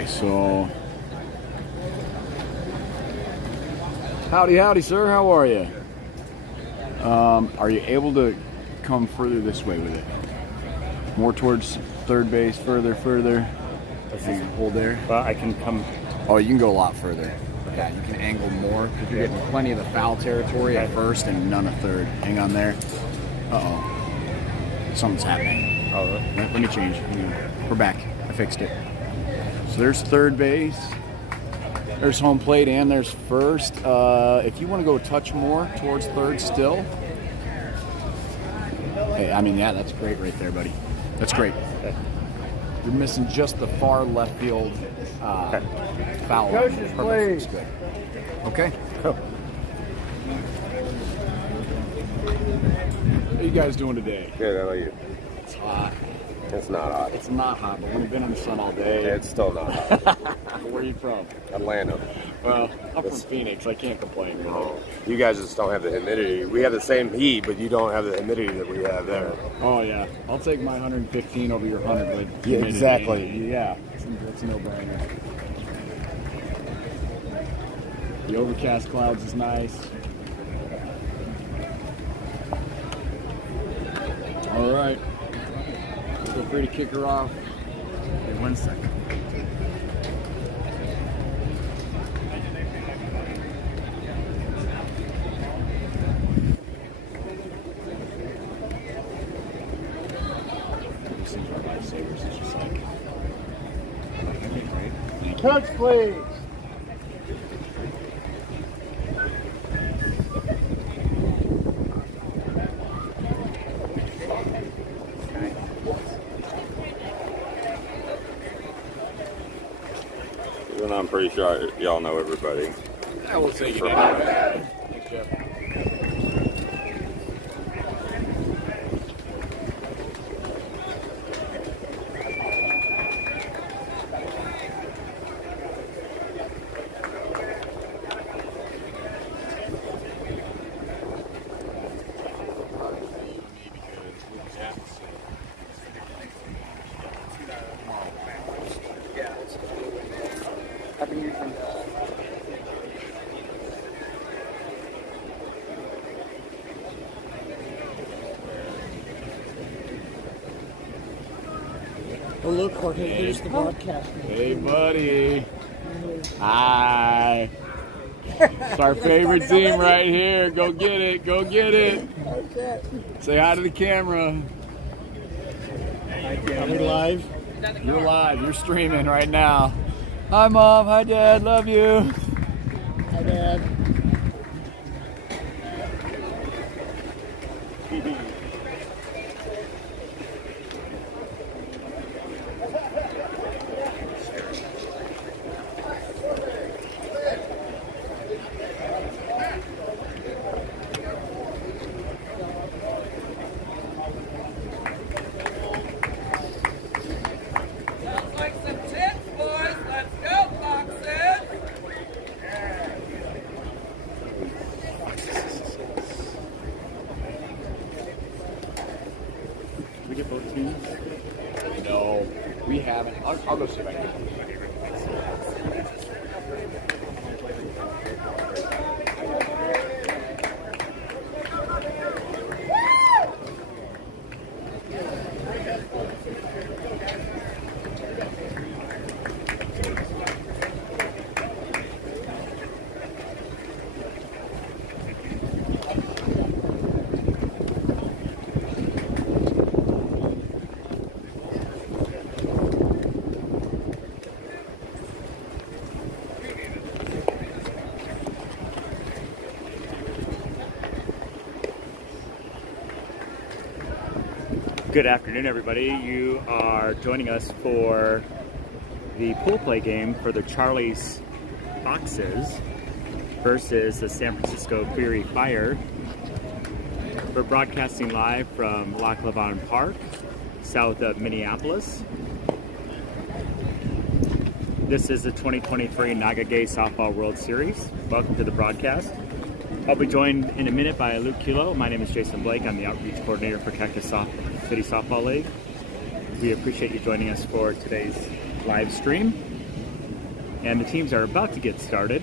Okay, so howdy, sir. How are you? Are you able to come further this way with it? More towards third base, further. Hold there. Well, I can come. Oh, you can go a lot further. Yeah, you can angle more because you're getting plenty of the foul territory at first and none of third. Hang on there. Uh-oh. Something's happening. Oh, Let me change. We're back. I fixed it. So there's third base. There's home plate and there's first. If you want to go a touch more towards third still. Hey, I mean, yeah, that's great right there, buddy. That's great. okay. You're missing just the far left field foul. Coaches, please. Good. Okay. Cool. How you guys doing today? Good, how about you? It's hot. It's not hot. It's not hot, but we've been in the sun all day. It's still not hot. Where are you from? Atlanta. Well, I'm from Phoenix. I can't complain. You know? You guys just don't have the humidity. We have the same heat, but you don't have the humidity that we have there. Oh yeah, I'll take my 115 over your 100 with Yeah, humidity. exactly. Yeah, that's a no-brainer. The overcast clouds is nice. All right, feel free to kick her off. Wait 1 second. These things are lifesavers. It's just like, right? Coach, please. And I'm pretty sure y'all know everybody. I will take it anyway. Thanks, Jeff. Oh, look, Jorge, here's the broadcaster. Hey, buddy. Hi. It's our favorite team right here. Go get it. Go get it. Say hi to the camera. Are we live? You're live. You're streaming right now. Hi, Mom. Hi, Dad. Love you. Hi, Dad. We get both teams? No, we haven't. I'll go see if I can get Good afternoon, everybody. You are joining us for the pool play game for the Charlie's FoXXXes versus the San Francisco Fury Fire. We're broadcasting live from Lac Lavon Park, south of Minneapolis. This is the 2023 Naga Gay Softball World Series. Welcome to the broadcast. I'll be joined in a minute by Luke Kilo. My name is Jason Blake. I'm the outreach coordinator for Cactus City Softball League. We appreciate you joining us for today's live stream. and the teams are about to get started.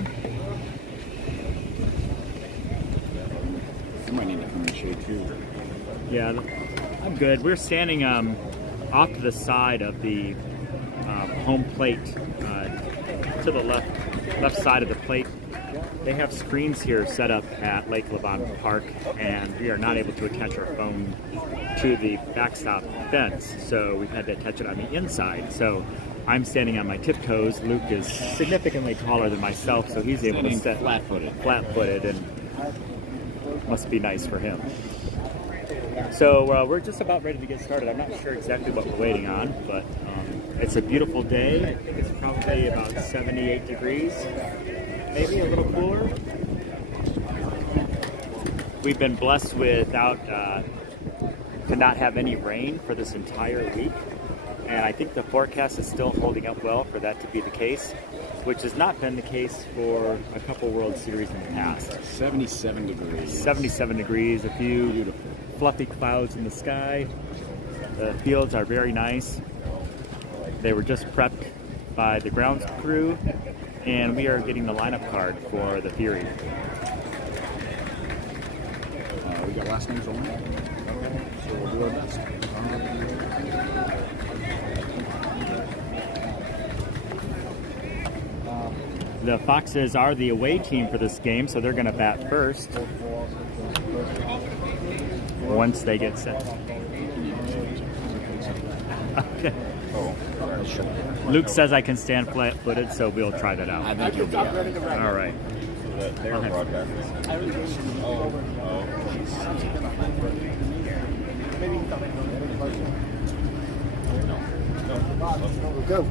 You might need to come in shade too. Yeah, I'm good. We're standing off to the side of the home plate, to the left side of the plate. They have screens here set up at Lake Levant Park, and we are not able to attach our phone to the backstop fence, so we've had to attach it on the inside. So I'm standing on my tiptoes. Luke is significantly taller than myself, so he's able to sit flat-footed, and must be nice for him. So we're just about ready to get started. I'm not sure exactly what we're waiting on, but it's a beautiful day. It's probably about 78 degrees, maybe a little cooler. We've been blessed to not have any rain for this entire week, and I think the forecast is still holding up well for that to be the case, which has not been the case for a couple World Series in the past. 77 degrees. 77 degrees, a few fluffy clouds in the sky. The fields are very nice. They were just prepped by the grounds crew, and we are getting the lineup card for the Fury. We got last names on there, so we'll do our best. The Foxes are the away team for this game, so they're going to bat first once they get set. Okay. Luke says I can stand flat-footed, so we'll try that out. I think you'll be all right. All right. Go.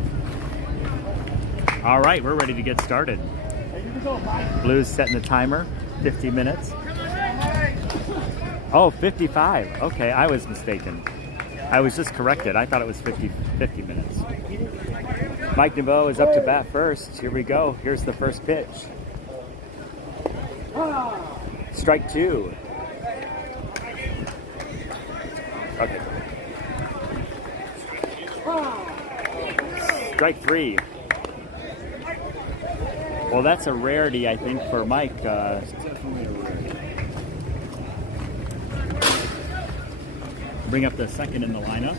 All right, we're ready to get started. Blue's setting the timer, 50 minutes. Oh, 55. Okay, I was mistaken. I was just corrected. I thought it was 50 minutes. Mike Naveau is up to bat first. Here we go. Here's the first pitch. Strike two. Okay. Strike three. Well, that's a rarity, I think, for Mike. Bring up the second in the lineup.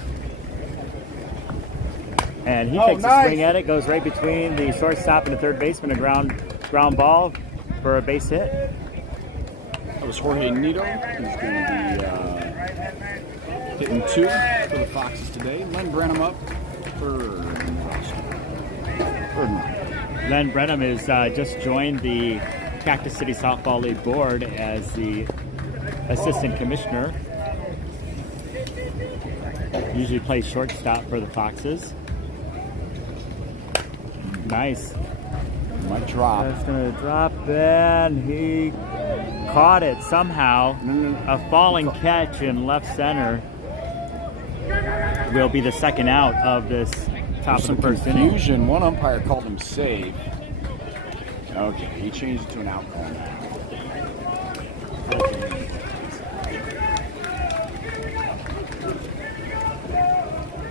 And he takes a swing at it, goes right between the shortstop and the third baseman, a ground ball for a base hit. That was Jorge Nito. He's going to be hitting two for the Foxes today. Len Brenham up third. Len Brenham has just joined the Cactus City Softball League board as the assistant commissioner. Usually plays shortstop for the Foxes. Nice. Might drop. That's going to drop, and he caught it somehow. A falling catch in left center will be the second out of this top of the first inning. Confusion. One umpire called him safe. Okay, he changed it to an out call now.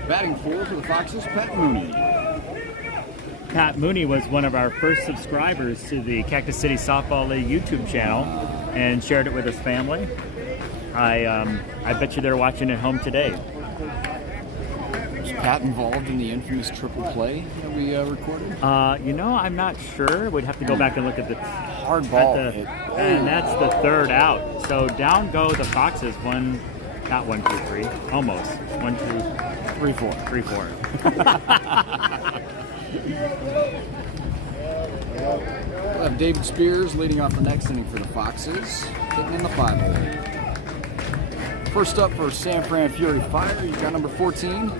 Batting fourth for the Foxes, Pat Mooney. Pat Mooney was one of our first subscribers to the Cactus City Softball League YouTube channel and shared it with his family. I bet you they're watching at home today. Was Pat involved in the infamous triple play that we recorded? I'm not sure. We'd have to go back and look at the Hard ball hit. and that's the third out. So down go the Foxes. Not 1, 2, 3. Almost 1, 2, 3, 4. 3, 4. We'll have David Spears leading off the next inning for the Foxes, hitting in the 5-hole. First up for San Fran Fury Fire, you've got number 14,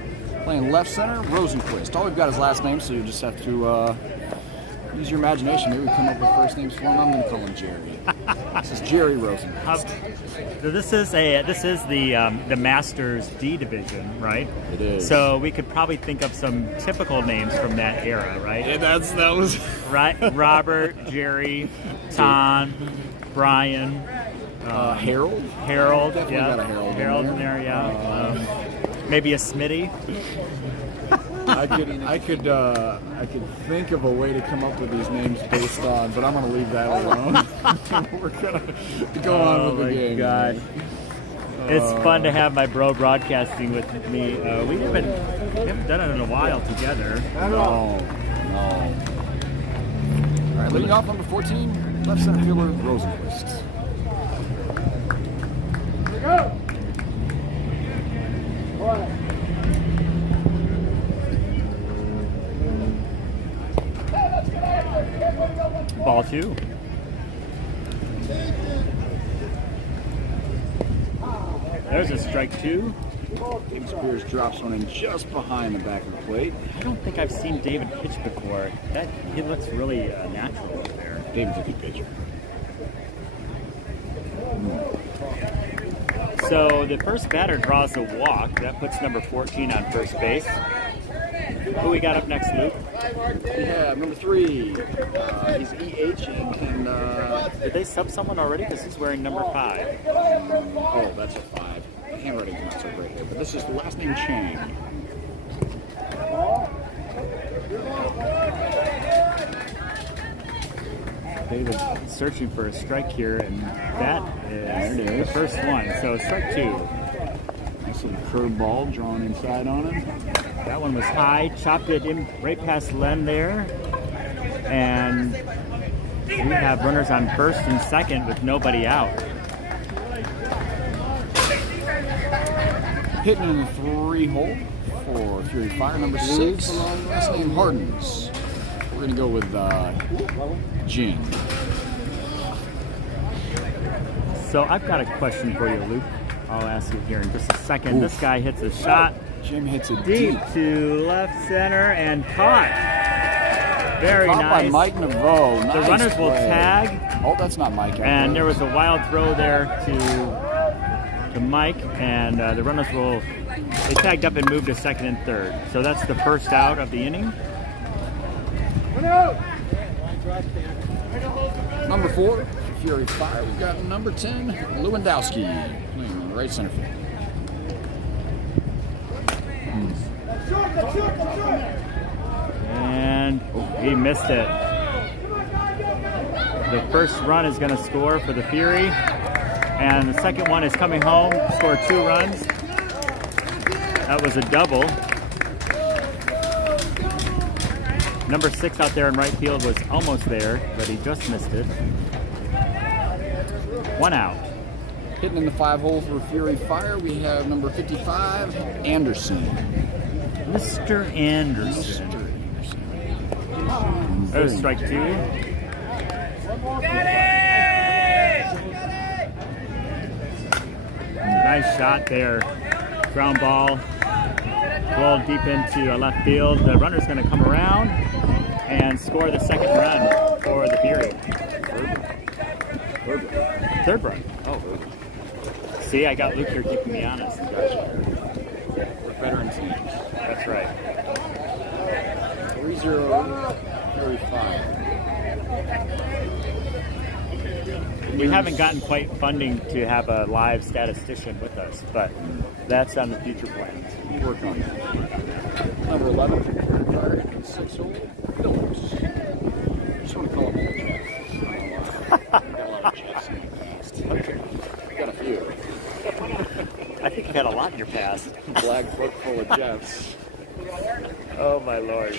playing left center, Rosenquist. All we've got is last name, so you just have to use your imagination. Maybe we come up with first names for him. I'm going to call him Jerry. This is Jerry Rosenquist. So this is the Masters D division, right? It is. So we could probably think of some typical names from that era, right? Yeah, that was right. Robert, Jerry, Tom, Brian, Harold. Harold, Definitely yeah. got a Harold in Harold there. in there, yeah. Maybe a Smitty. I could think of a way to come up with these names based on, but I'm gonna leave that alone. We're gonna go on with the game. God. It's fun to have my bro broadcasting with me. We haven't done it in a while together. No. All right, leading off number 14, left center fielder Rosenquist. Here we go. Ball 2. There's a strike 2. David Spears drops one in just behind the back of the plate. I don't think I've seen David pitch before. He looks really natural over there. David's a good pitcher. So the first batter draws a walk. That puts number 14 on first base. Who we got up next, Luke? We have number 3. He's EHing, and Did they sub someone already? Because he's wearing number 5. oh, that's a 5. The handwriting's not so great here, but this is the last name Chang. David searching for a strike here, and that is the first one. So strike 2. Nice little curveball drawn inside on him. That one was high, chopped it in right past Len there, and we have runners on first and second with nobody out. Hitting in the 3 hole for Fury Fire, number 6. Last name Hardens. We're gonna go with Jin. So I've got a question for you, Luke. I'll ask you here in just a second. Oof. This guy hits a shot. Jim hits it deep to left center and caught. Very caught nice. By Mike Naveau. Nice the runners will play. tag. Oh, that's not Mike. And there was a wild throw there to Mike, and the runners they tagged up and moved to second and third. So that's the first out of the inning. Number 4, Fury Fire. We've got number 10, Lewandowski, playing on the right center field. And he missed it. The first run is going to score for the Fury, and the second one is coming home, score 2 runs. That was a double. Number 6 out there in right field was almost there, but he just missed it. 1 out. Hitting in the 5 hole for Fury Fire, we have number 55, Anderson. Mr. Anderson. There's strike 2. Nice shot there. Ground ball. Rolled deep into left field. The runner's going to come around and score the second run for the Fury. Third run. Oh. See, I got Luke here keeping me honest. We're veteran teams. That's right. 3-0, Fury Fire. We haven't gotten quite funding to have a live statistician with us, but that's on the future plans. We'll work on that. Number 11, Fury Fire, 6 hole, Phillips. Just want to call him Jeff. Got a lot of Jeffs in the past. Okay. Got a few. I think you had a lot in your past. Black book full of Jeffs. Oh my lord.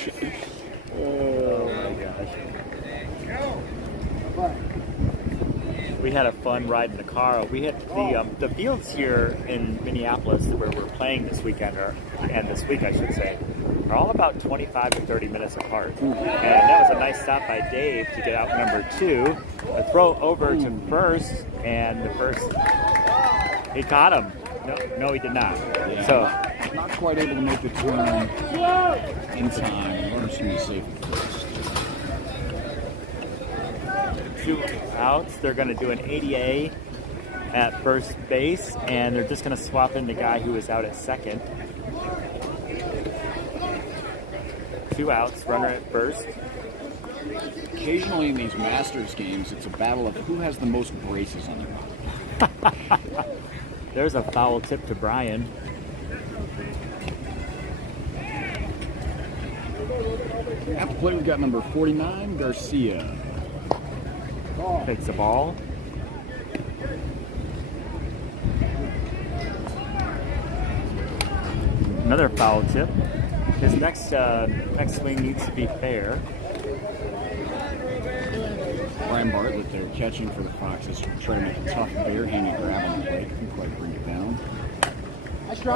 Oh my gosh. We had a fun ride in the car. We had the fields here in Minneapolis where we're playing this weekend, and this week I should say, are all about 25 to 30 minutes apart. And that was a nice stop by Dave to get out number 2. A throw over to first, and the first, he caught him. No, he did not. Yeah, So not quite able to make the turn in time. We're just going to be safe at first. 2 outs. They're going to do an ADA at first base, and they're just going to swap in the guy who was out at second. 2 outs, runner at first. Occasionally in these Masters games, it's a battle of who has the most braces on their body. There's a foul tip to Brian. At the plate, we've got number 49, Garcia. Takes the ball. Another foul tip. His next swing needs to be fair. Brian Bartlett there catching for the Foxes. Trying to make a tough bare-handed grab on the plate. Couldn't quite bring it down.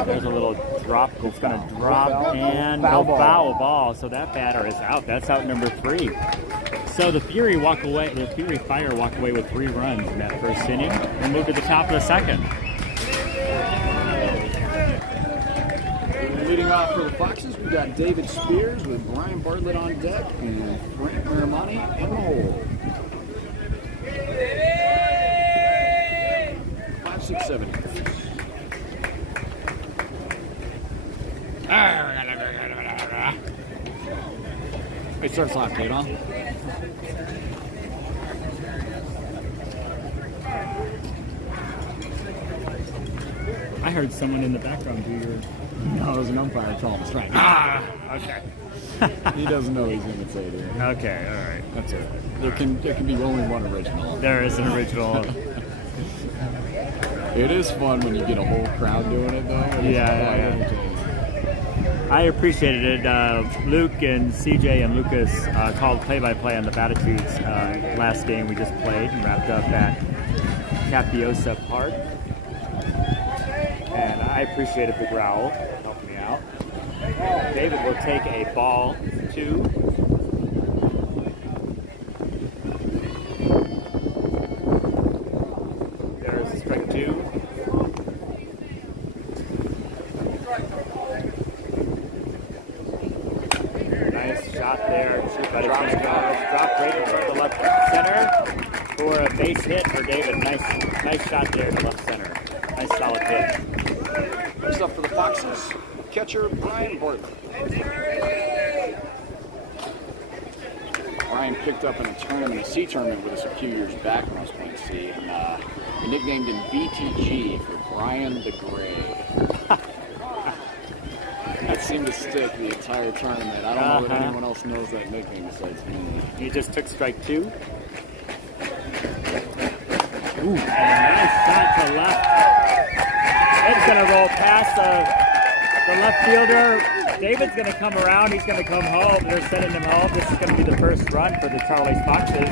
There's a little drop. It's going to drop and Foul no foul ball. So that batter is out. That's out number 3. So the Fury walk away. The Fury Fire walk away with 3 runs in that first inning and move to the top of the second. Leading off for the Foxes, we've got David Spears with Brian Bartlett on deck and Frank Miramani in the hole. 5, 6, 7. It starts off, Kate, huh? I heard someone in the background do your... No, it was an umpire calling strike. Okay. He doesn't know he's going to say it. Okay, all right. That's it. There can be only one original. There is an original. It is fun when you get a whole crowd doing it, though. Yeah. I appreciated it. Luke and CJ and Lucas called play-by-play on the Batitudes last game we just played and wrapped up at Capiosa Park. And I appreciated the growl. Helped me out. David will take a ball 2. There's strike 2. Nice shot there. Drop right in front of the left center for a base hit for David. Nice shot there to left center. Nice solid hit. First up for the Foxes, catcher Brian Bartlett. Brian picked up in a tournament, a C tournament with us a few years back when I was playing C, and we nicknamed him BTG for Brian the Gray. That seemed to stick the entire tournament. I don't know that anyone else knows that nickname besides me. He just took strike 2. Ooh, and a nice shot to left. It's going to roll past the left fielder. David's going to come around. He's going to come home. They're sending him home. This is going to be the first run for the Charlie's Foxes.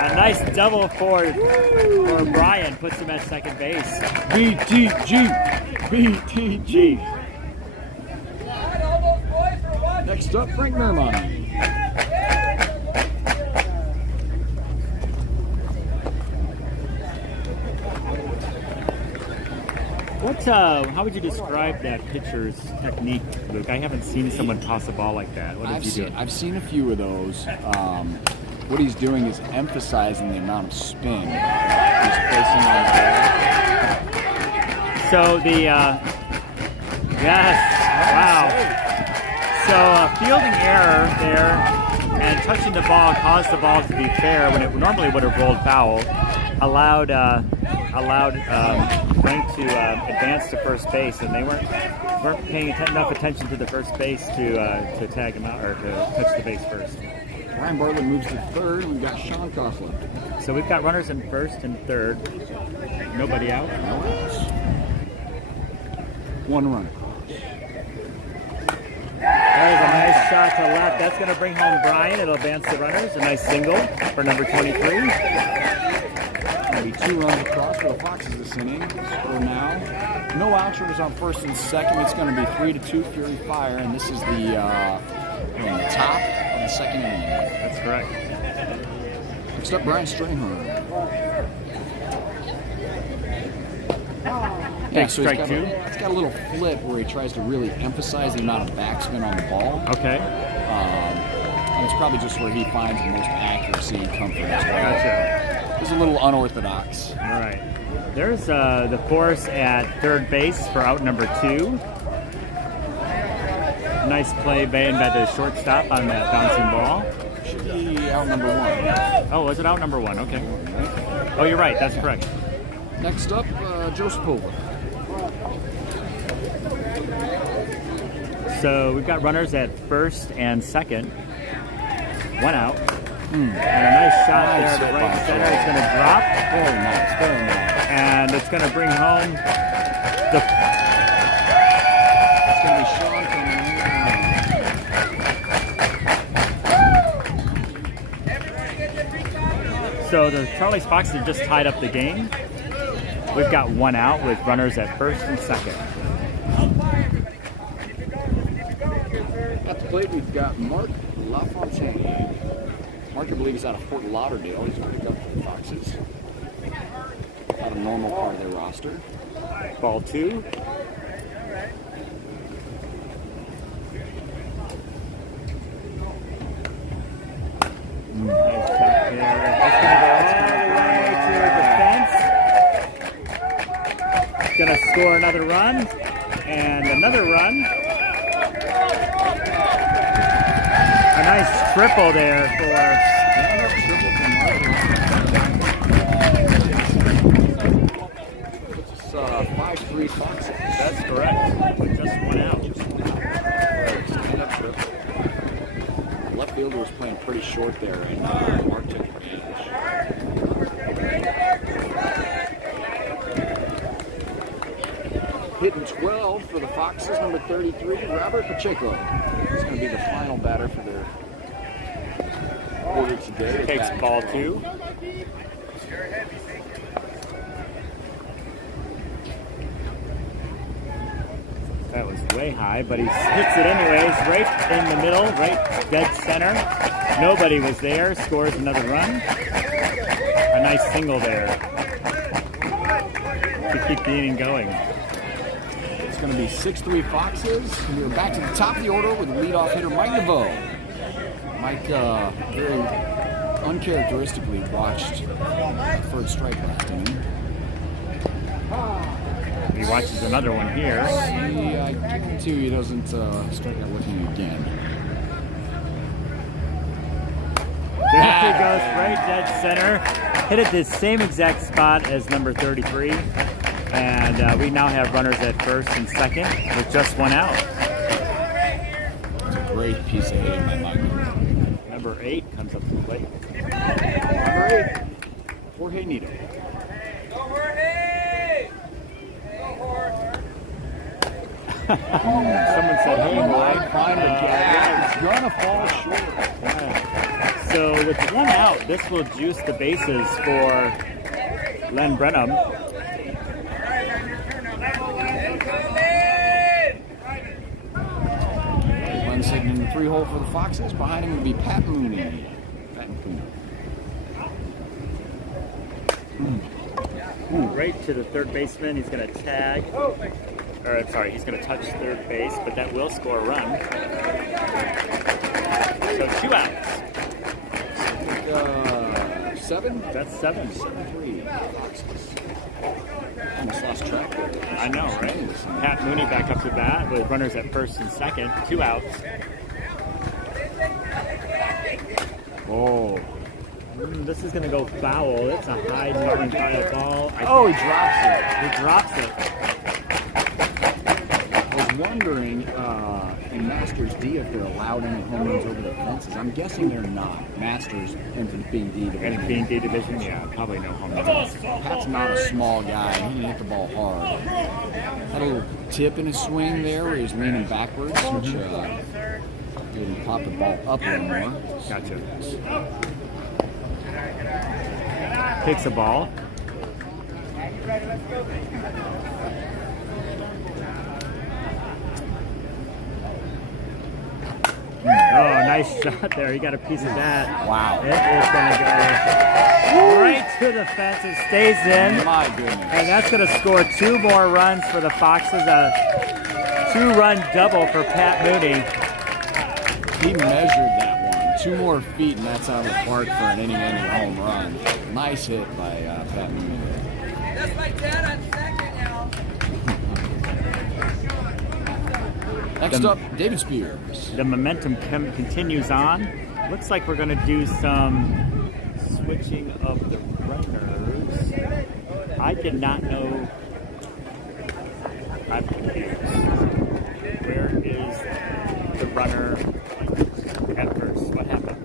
A nice double for Brian. Puts him at second base. BTG! BTG! Next up, Frank Miramani. How would you describe that pitcher's technique, Luke? I haven't seen someone toss a ball like that. What is he doing? I've seen a few of those. What he's doing is emphasizing the amount of spin he's placing on the ball. So yes, wow. So fielding error there and touching the ball caused the ball to be fair when it normally would have rolled foul. Allowed Frank to advance to first base, and they weren't paying enough attention to the first base to tag him out or to touch the base first. Brian Bartlett moves to third, and we've got Sean Coughlin. So we've got runners in first and third. Nobody out. No outs. One run. There's a nice shot to left. That's going to bring home Brian. It'll advance the runners. A nice single for number 23. Maybe 2 runs across for the Foxes this inning. For now, no outs. Runners on first and second. It's going to be 3-2 Fury Fire, and this is the top of the second inning. That's correct. Next up, Brian Strayhorn. Yeah, so strike 2. It's got a little flip where he tries to really emphasize the amount of backspin on the ball. Okay. And it's probably just where he finds the most accuracy and comfort as well. Gotcha. It's a little unorthodox. All right. There's the force at third base for out number 2. Nice play made by the shortstop on that bouncing ball. Should be out number 1. Oh, was it out number 1? Okay. Oh, you're right. That's correct. Next up, Joe Sepulveda. So we've got runners at first and second. One out. And a nice shot there to right center. It's going to drop. Very nice, very nice. And it's going to bring home the... It's going to be Sean coming in. So the Charlie's Foxes have just tied up the game. We've got one out with runners at first and second. At the plate, we've got Mark LaFontaine. Mark, I believe, is out of Fort Lauderdale. He's picked up for the Foxes. Not a normal part of their roster. Ball 2. Nice shot there. That's going to go all the way to the fence. It's going to score another run. And another run. A nice triple there for... Triple for Mark. It's 5-3 Foxes. That's correct. Just one out. Stand-up triple. Left fielder was playing pretty short there, and Mark took advantage. Hitting 12 for the Foxes, number 33, Robert Pacheco. He's going to be the final batter for their order today. Takes ball 2. That was way high, but he hits it anyways, right in the middle, right dead center. Nobody was there, scores another run. A nice single there to keep the inning going. It's going to be 6-3 Foxes. We're back to the top of the order with leadoff hitter Mike Naveau. Mike very uncharacteristically watched first strike last inning. He watches another one here. I guarantee you he doesn't strike out looking again. There he goes, right dead center. Hit it the same exact spot as number 33. And we now have runners at first and second with just one out. It's a great piece of hitting by Mike. Number 8 comes up to the plate. Number 8, Jorge Nito. Someone said, hey, boy. It's gonna fall short. Yeah. So with one out, this will juice the bases for Len Brenham. Len sitting in the 3-hole for the Foxes. Behind him would be Pat Mooney. Right to the third baseman. He's going to tag. Or, sorry, he's going to touch third base, but that will score a run. So 2 outs. 7? That's 7. 7-3. Foxes. Almost lost track there. I know, right? Pat Mooney back up to bat with runners at first and second. 2 outs. Oh. This is going to go foul. It's a high moving foul ball. Oh, he drops it. He drops it. I was wondering in Masters D if they're allowed any home runs over the fences. I'm guessing they're not. Masters into being D division. And being D division, yeah, probably no home runs. Pat's not a small guy. He can hit the ball hard. Had a little tip in his swing there where he's leaning backwards, which made him pop the ball up a little more. Gotcha. Takes a ball. Oh, nice shot there. He got a piece of that. Wow. It is going to go right to the fence. It stays in. My goodness. And that's going to score 2 more runs for the Foxes. A 2-run double for Pat Mooney. He measured that one. 2 more feet, and that's out of the park for an inning-ending home run. Nice hit by Pat Mooney. That's my dad on second now. Next up, David Spears. The momentum continues on. Looks like we're going to do some switching of the runners. I did not know. I'm confused. Where is the runner at first. What happened?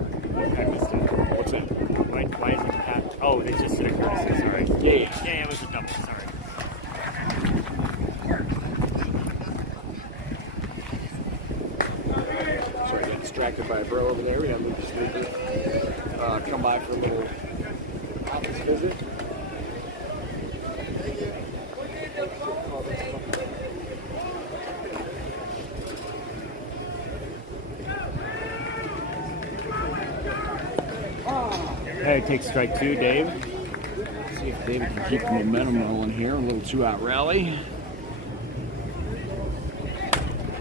I missed it. What's it? Why is it pat? Oh, they just did a courtesy. Sorry. Yeah, it was a double. Sorry. Sorry, I got distracted by a bro over there. We got Lucas Sleeper. Come by for a little office visit. Hey, take strike 2, Dave. See if David can keep the momentum rolling here. A little 2-out rally.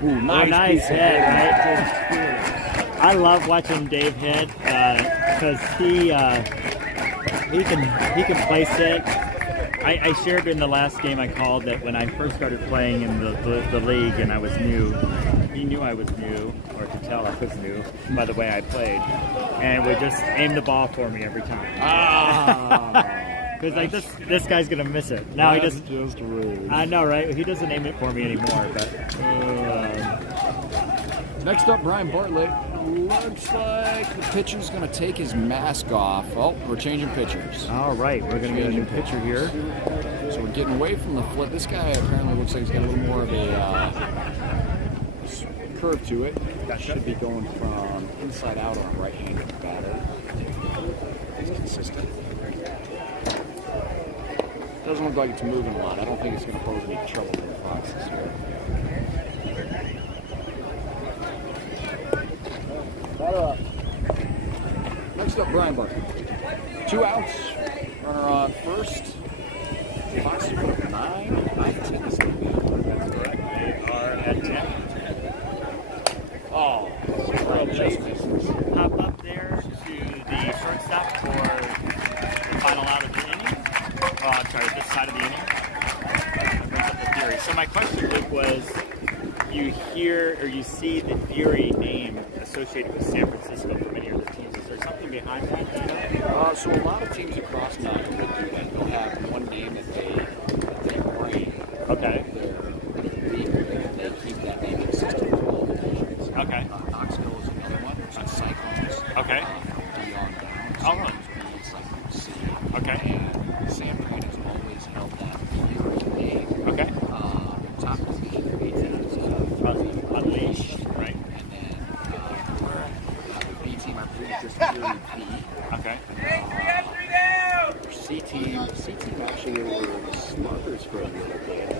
Ooh, Nice hit, right? I love watching Dave hit because he can place it. I shared in the last game I called that when I first started playing in the league and I was new, he knew I was new, or could tell I was new by the way I played, and would just aim the ball for me every time. Because like this guy's gonna miss it. Now he just rude. I know, right? He doesn't aim it for me anymore, but. Next up, Brian Bartlett. Looks like the pitcher's going to take his mask off. Oh, we're changing pitchers. All right, we're going to get a new pitcher here. So we're getting away from the flip. This guy apparently looks like he's got a little more of a curve to it. That should be going from inside out on a right-handed batter. It's consistent. Doesn't look like it's moving a lot. I don't think it's going to pose any trouble for the Foxes here. Next up, Brian Barker. 2 outs. Runner on first. Foxes put up 9. 9-10 is going to be. That's correct. They are at 10. Oh, Just hop up there to the shortstop for the final out of the inning. Oh, I'm sorry, this side of the inning. That brings up the Fury. So my question, Luke, was you hear or you see the Fury name associated with San Francisco for many other teams. Is there something behind that? so a lot of teams across Mountain will do that. They'll have one name that they bring. Okay. They keep that name consistent for all divisions. Okay. Knoxville is another one. There's the Cyclones. Okay. Beyond that. Oh, really? Cyclone C. Okay. And San Fran has always held that Fury name. Okay. Top division is Unleashed, right? And then the B team, I believe, is just Fury B. Okay. C team actually they were Sluggers for a little bit. I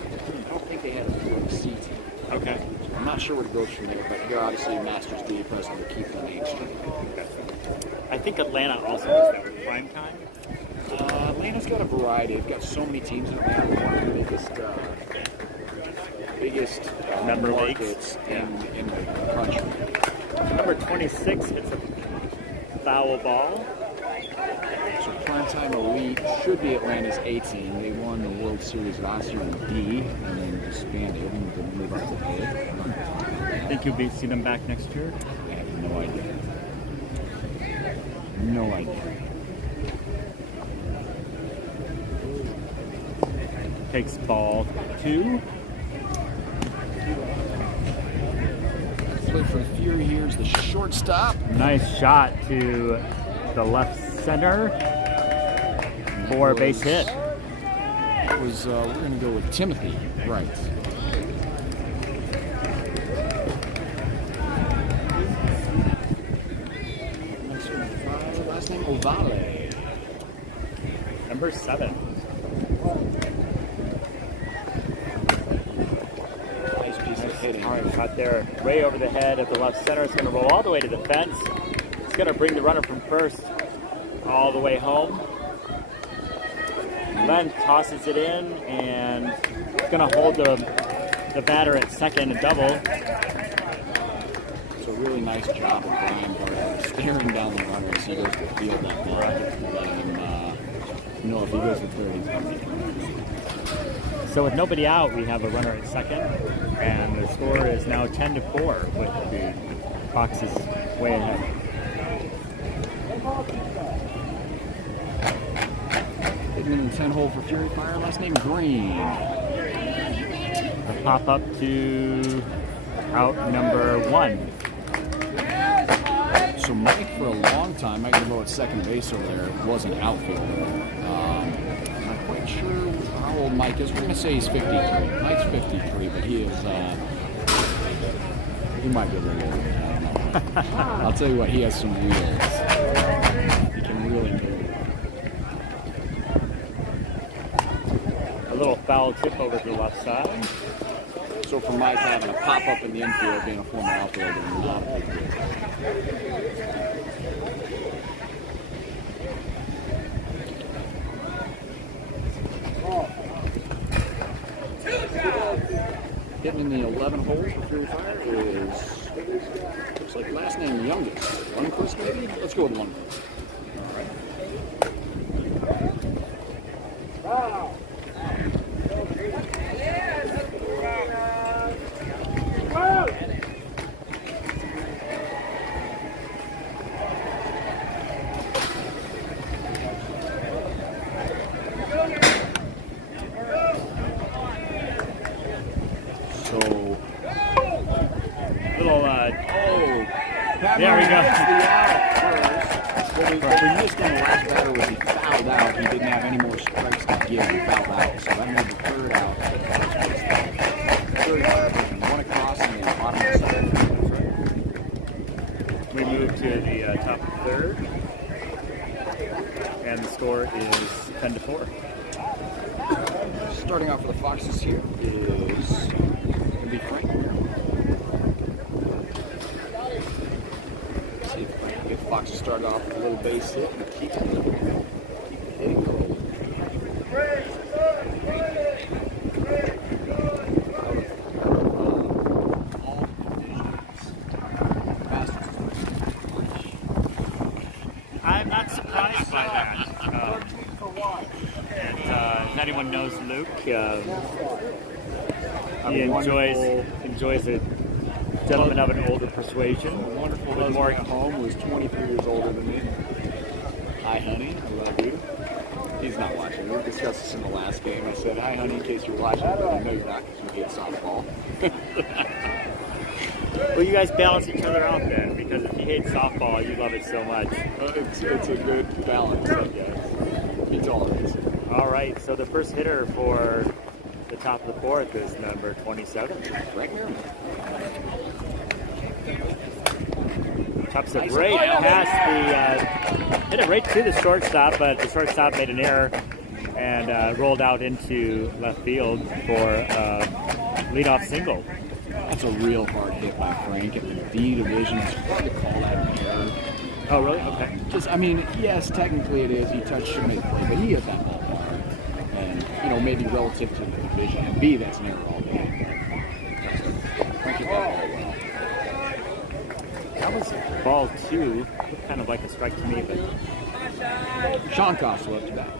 don't think they had a full C team. Okay. I'm not sure where it goes from there, but they're obviously Masters D president to keep the name straight. I think Atlanta also does that with prime time. Atlanta's got a variety. They've got so many teams in Atlanta. One of the biggest Member markets in the country. Number 26 hits a foul ball. So Primetime Elite should be Atlanta's A team. They won the World Series last year in D and then disbanded and didn't move up to A. Think you'll see them back next year? I have no idea. No idea. Takes ball 2. Play for the Fury here is the shortstop. Nice shot to the left center for a base hit. It was, we're going to go with Timothy. Right. Next one, last name Ovale. Number 7. Nice piece of hitting. All right, shot there way over the head of the left center. It's going to roll all the way to the fence. It's going to bring the runner from first all the way home. Then tosses it in, and it's going to hold the batter at second and double. It's a really nice job of Brian Bartlett staring down the runner as he goes to field that ball. Let him know if he goes to third, he's going to make it. So with nobody out, we have a runner at second, and the score is now 10-4 with the Foxes way ahead. Hitting in the 10 hole for Fury Fire, last name Green. The pop up to out number 1. So Mike, for a long time, Mike Devoe at second base over there, was an outfielder. I'm not quite sure how old Mike is. We're going to say he's 53. Mike's 53, but he is, he might be a little older. I don't know. I'll tell you what, he has some wheels. He can really move. A little foul tip over to the left side. So for Mike having a pop-up in the infield, being a former outfielder, a lot of people do. Hitting in the 11 holes for Fury Fire is, looks like last name Youngest. Lundquist maybe? Let's go with Lundquist. There we go. What we missed on the last batter was he fouled out. He didn't have any more strikes to give. He fouled out. So that made the third out. Third out, one across and the bottom of the second. We move to the top of the third. And the score is 10-4. Starting off for the Foxes here is going to be Frank. Foxes started off with a little base hit and keep it hitting. I'm not surprised by that. If anyone knows Luke, he enjoys a gentleman of an older persuasion. Wonderful husband at home who is 23 years older than me. Hi, honey. I love you. He's not watching. We discussed this in the last game. I said, hi, honey, in case you're watching. But I know you're not because you hate softball. Well, you guys balance each other out then, because if you hate softball, you love it so much. It's a good balance, I guess. He tolerates it. All right, so the first hitter for the top of the fourth is number 27. Right here. Chops it right past hit it right to the shortstop, but the shortstop made an error and rolled out into left field for a leadoff single. That's a real hard hit by Frank at the D division. It's hard to call that an error. Oh, really? Okay. Just, I mean, yes, technically it is. He touched should make play, but he hit that ball hard. And, you know, maybe relative to the division. And B, that's an error all day. Frank hit that ball well. That was ball two. Looked kind of like a strike to me, but Sean Costello up to bat.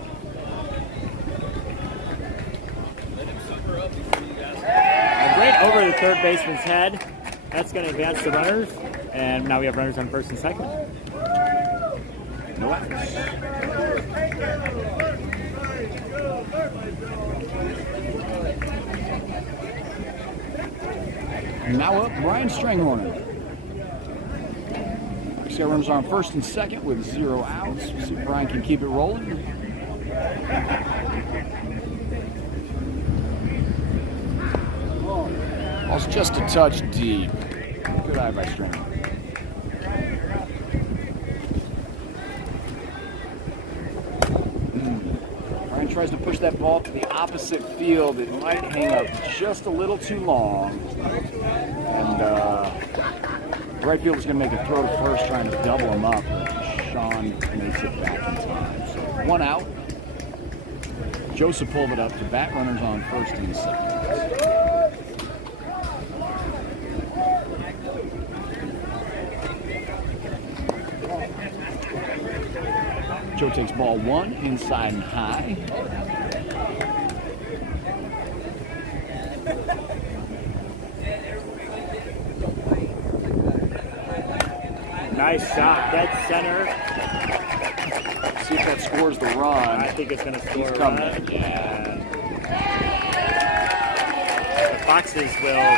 right over the third baseman's head. That's going to advance the runners, and now we have runners on first and second. No outs. Now up, Brian Stranghorner. Got runners on first and second with 0 outs. We'll see if Brian can keep it rolling. Ball's just a touch deep. Good eye by Stringer. Brian tries to push that ball to the opposite field. It might hang up just a little too long. And right fielder's going to make a throw to first, trying to double him up. Sean makes it back in time. So 1 out. Joseph pulled it up to bat, runners on first and second. Joe takes ball 1, inside and high. Nice shot, dead center. See if that scores the run. I think it's going to score a coming. run. Yeah. The Foxes will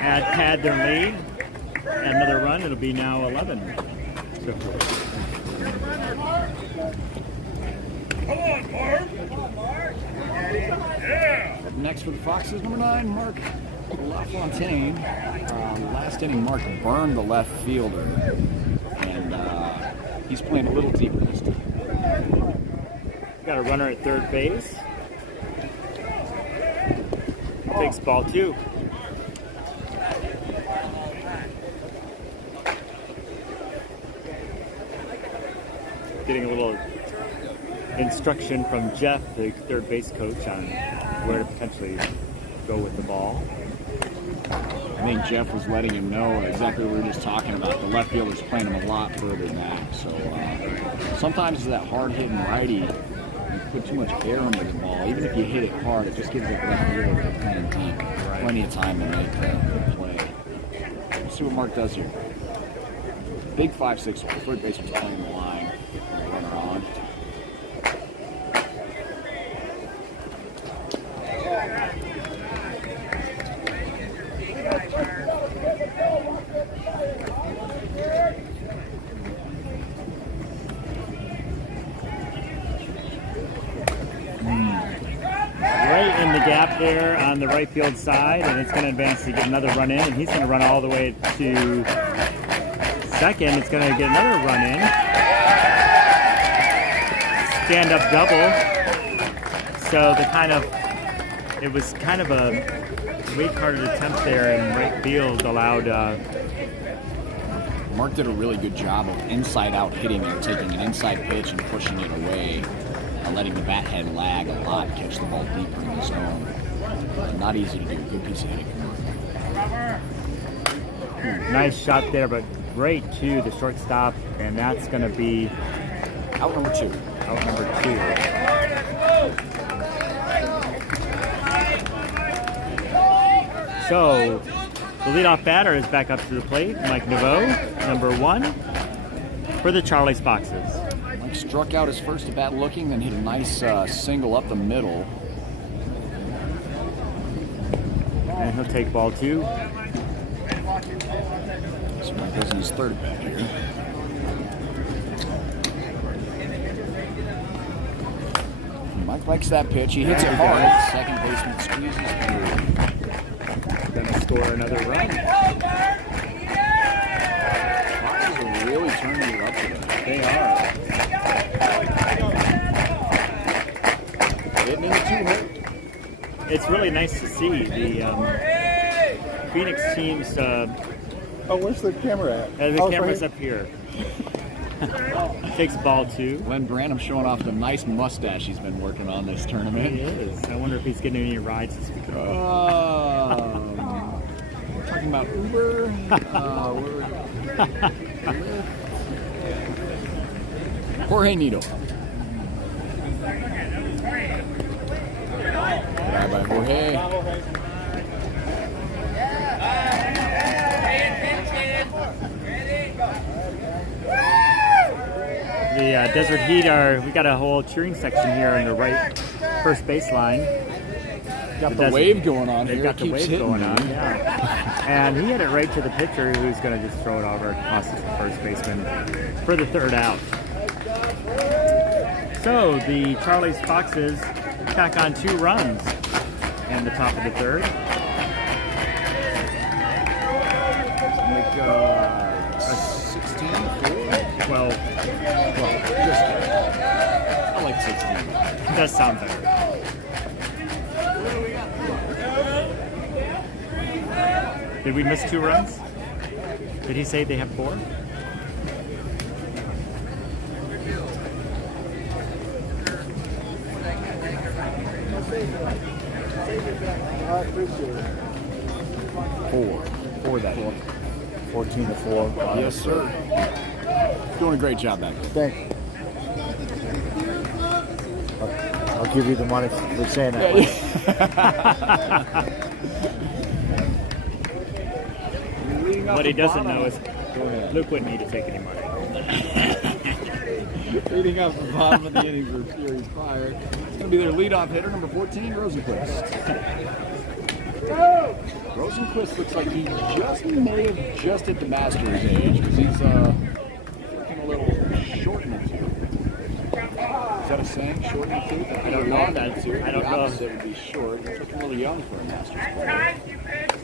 add their lead. add another run, it'll be now 11. So, Up next for the Foxes, number 9, Mark LaFontaine. Last inning, Mark burned the left fielder, and he's playing a little deeper this time. got a runner at third base. Takes ball 2. Getting a little instruction from Jeff, the third base coach, on where to potentially go with the ball. I think Jeff was letting him know exactly what we were just talking about. The left fielder's playing him a lot further back. So sometimes it's that hard-hitting righty, you put too much air under the ball. Even if you hit it hard, it just gives the left fielder playing deep plenty of time to make the play. Let's see what Mark does here. Big 5'6", third baseman's playing the line. Runner on. Right in the gap there on the right field side, and it's going to advance to get another run in, and he's going to run all the way to second. It's going to get another run in. Stand-up double. So it was kind of a late-carded attempt there in right field allowed. Mark did a really good job of inside-out hitting there, taking an inside pitch and pushing it away, letting the bat head lag a lot, catch the ball deeper in the zone. Not easy to do. Good piece of hitting from Mark. Nice shot there, but great to the shortstop, and that's going to be out number 2. Out number 2. So the leadoff batter is back up to the plate, Mike Naveau, number 1 for the Charlie's Foxes. Mike struck out his first at bat looking, then hit a nice single up the middle. And he'll take ball 2. So Mike goes in his third at bat here. Mike likes that pitch. He hits it hard. Second baseman squeezes through. Gonna score another run. Foxes are really turning it up today. They are. Hitting in the 2-hole. It's really nice to see the Phoenix teams. Oh, where's the camera at? The Oh, it's camera's right up here. Takes ball 2. Glenn Branham showing off the nice mustache he's been working on this tournament. He is. I wonder if he's getting any rides this weekend. We're talking about Uber. Jorge Nito. Grab by Jorge. The Desert Heat we got a whole cheering section here in the right first baseline. Got the wave going on here. They've got the wave going on, yeah. And he hit it right to the pitcher, who's going to just throw it over across the first baseman for the third out. So the Charlie's Foxes tack on 2 runs in the top of the third. Like 16, 12. Just I like 16. Does sound better. Did we miss 2 runs? Did he say they have 4? I appreciate it. 4 that. 14-4. Yes, sir. Doing a great job back there. Thank you. I'll give you the money for saying that. What he doesn't know is Luke wouldn't need to take any money. Leading off the bottom of the inning for Fury Fire. It's going to be their leadoff hitter, number 14, Rosenquist. Rosenquist looks like he just may have just hit the Masters age because he's looking a little short in the tooth. Is that a saying? Short in the tooth? I don't know. I don't The know. opposite would be short. He's looking really young for a Masters player.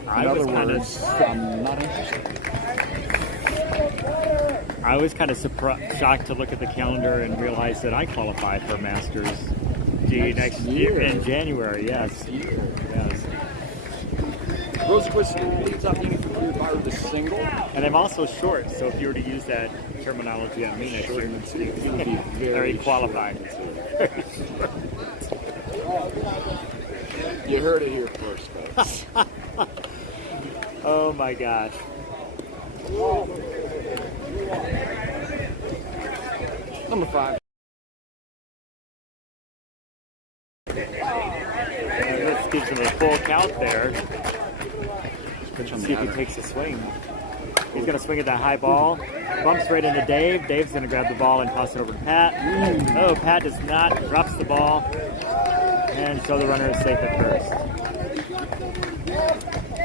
I In was other kind words, of, I'm not interested. I was kind of shocked to look at the calendar and realize that I qualify for Masters next year in January. Yes, yes. Rosenquist leads up even for Fury Fire with a single. And I'm also short, so if you were to use that terminology on me next year, It's going to be very very qualified. You heard it here first, folks. Oh my gosh. Number 5. Let's give him a full count there. Pitch on See the if he outer. takes a swing. He's going to swing at that high ball. Bumps right into Dave. Dave's going to grab the ball and toss it over to Pat. Oh, Pat does not. Drops the ball. And so the runner is safe at first.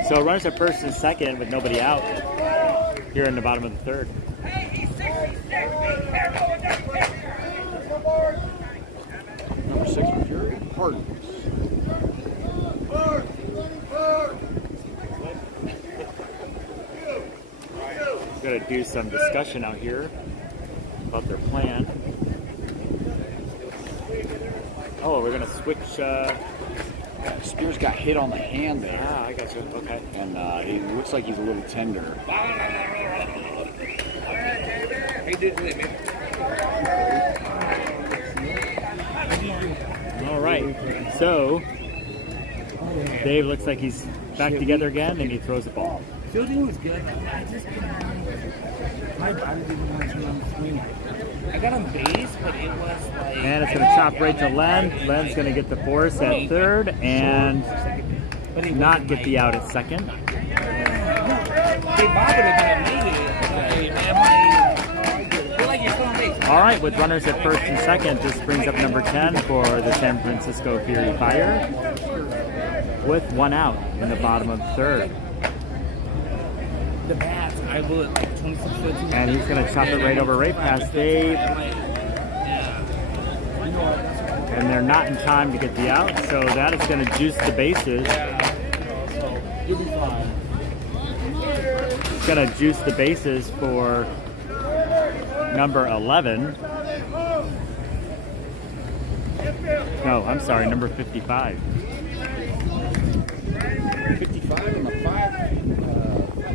So runners at first and second with nobody out here in the bottom of the third. Number 6 for Fury, Hardens. Going to do some discussion out here about their plan. Oh, we're going to switch. Spears got hit on the hand there. I got you. Okay. And it looks like he's a little tender. Hey, dude, wait, man. All right. So Dave looks like he's back together again, and he throws the ball. Fielding was good. I just my body didn't want to run swing. I got on base, but it was like. And it's going to chop right to Len. Len's going to get the force at third and not get the out at second. Hey, Bob would have made it. Hey, man, I feel like you're still on base. All right, with runners at first and second, this brings up number 10 for the San Francisco Fury Fire with 1 out in the bottom of the third. The bats, I would like 26-15. And he's going to chop it right over right past Dave. And they're not in time to get the out, so that is going to juice the bases. You'll be fine. It's going to juice the bases for number 11. No, I'm sorry, number 55. 55 in the 5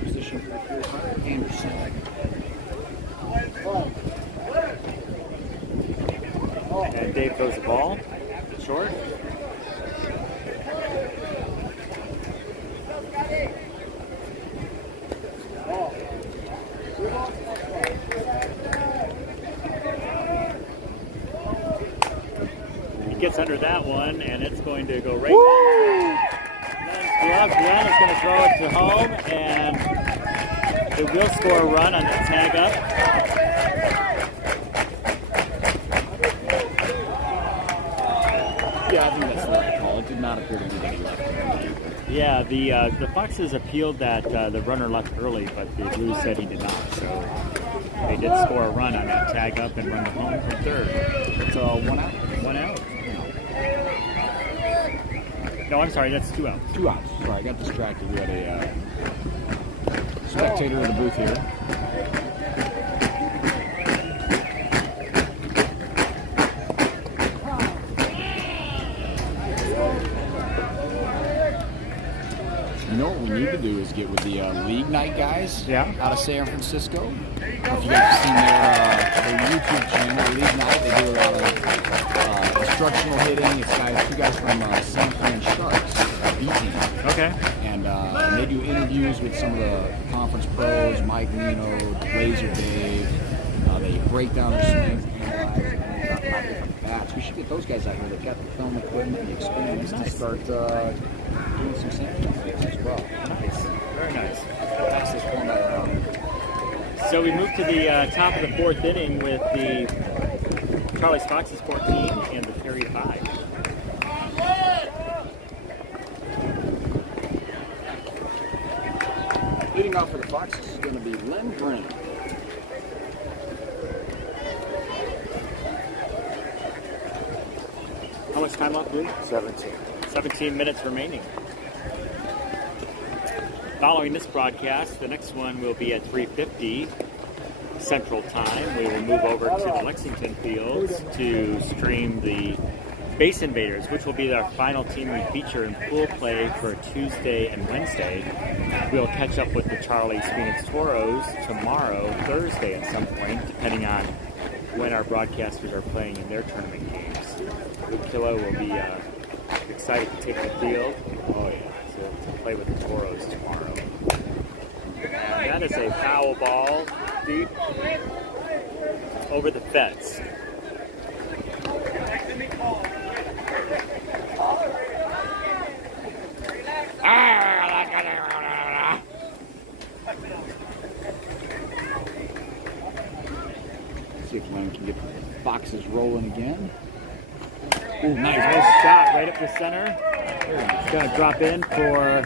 position for the Fury Fire, Anderson. And Dave throws the ball short. He gets under that one, and it's going to go right. Glove. Glenn is going to throw it to home, and it will score a run on the tag up. Yeah, I think that's the right call. It did not appear to be that he left. Yeah, the FoXXXes appealed that the runner left early, but the Blues said he did not. So they did score a run on that tag up and run to home from third. So 1 out. 1 out. No, I'm sorry, that's 2 outs. 2 outs. Sorry, I got distracted. We had a spectator in the booth here. You know what we need to do is get with the League Night guys out of San Francisco. I don't know if you guys have seen their YouTube channel, League Night. They do a lot of instructional hitting. It's 2 guys from San Fran Sharks, B-team. Okay. And they do interviews with some of the conference pros, Mike Nino, Laser Dave. They break down their swings, different bats. We should get those guys out here. They've got the film equipment, the experience to start doing some sampling as well. Nice. Very nice. Pass this format around. So we move to the top of the 4th inning with the Charlie's Foxes 14 and the Fury 5. Leading off for the Foxes is going to be Len Green. How much time left, Luke? 17. 17 minutes remaining. Following this broadcast, the next one will be at 3:50 Central Time. We will move over to the Lexington Fields to stream the Space Invaders, which will be our final team we feature in pool play for Tuesday and Wednesday. We'll catch up with the Charlie's Phoenix Toros tomorrow, Thursday at some point, depending on when our broadcasters are playing in their tournament games. Luke Killo will be excited to take the field. Oh yeah, to play with the Toros tomorrow. And that is a foul ball deep over the fence. See if Len can get the Foxes rolling again. Ooh, nice shot right up the center. It's going to drop in for.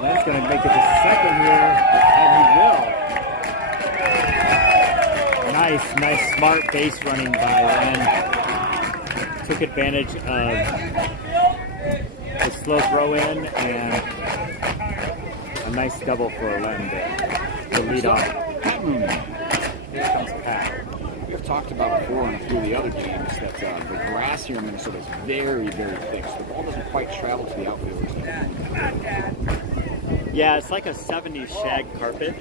That's going to make it to second here, and he will. Nice, smart base running by Len. Took advantage of the slow throw in and a nice double for Len to lead off. Pat Mooney. Here comes Pat. We've talked about before in a few of the other games that the grass here in Minnesota is very, very thick. So the ball doesn't quite travel to the outfielders. Yeah, it's like a 70s shag carpet.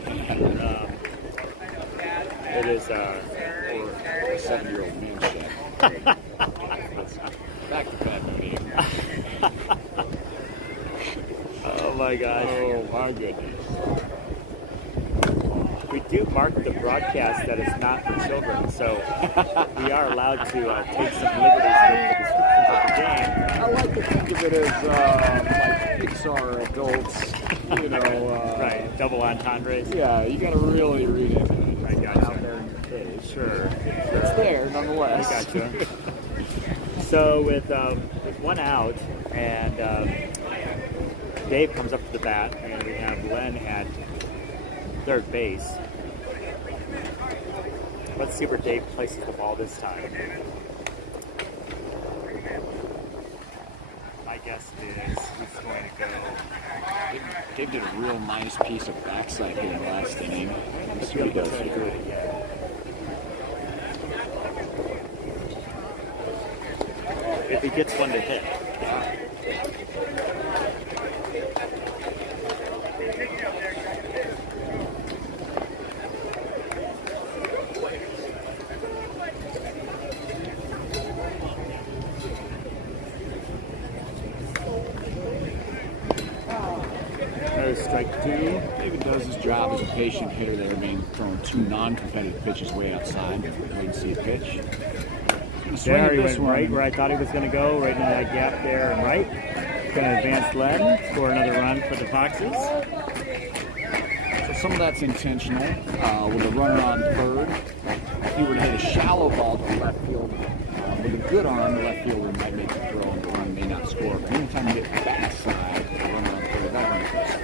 It is Or a 7-year-old man shed. Back to Pat Mooney. Oh my gosh. Oh my goodness. We do mark the broadcast that it's not for children, so we are allowed to take some liberties with the descriptions of the game. I like to think of it as like Pixar adults, you know. Right, double entendres. Yeah, you gotta really read it. I gotcha. Out there in your face. Sure. It's there, nonetheless. I gotcha. So with one out, and Dave comes up to the bat, and we have Len at third base. Let's see where Dave places the ball this time. My guess is he's going to go. Dave did a real nice piece of backside here last inning. Let's see what he does. If he gets one to hit. There's strike two. David does his job as a patient hitter there, being throwing 2 non-competitive pitches way outside. Wait and see a pitch. There he went right where I thought he was going to go, right into that gap there and right. Going to advance Len, score another run for the Foxes. So some of that's intentional, with a runner on third. If he were to hit a shallow ball to the left field, with a good arm, the left fielder might make the throw and the run may not score. But anytime you get backside, the runner on third, that run goes.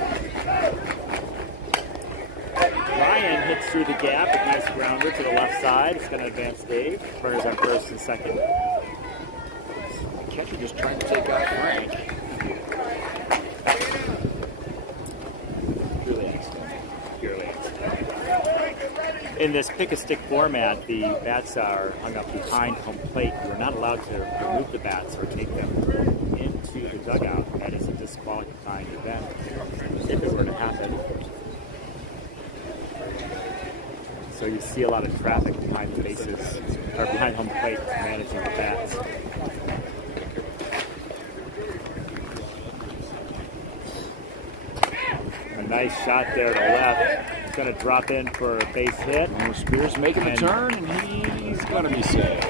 Ryan hits through the gap, a nice grounder to the left side. It's going to advance Dave. Runners on first and second. The catcher just trying to take out Frank. Really excellent. Purely excellent. In this pick-a-stick format, the bats are hung up behind home plate. We're not allowed to remove the bats or take them into the dugout. That is a disqualifying event if it were to happen. So you see a lot of traffic behind the bases, or behind home plate, managing the bats. A nice shot there to left. It's going to drop in for a base hit. Spears making the turn, and he's going to be safe.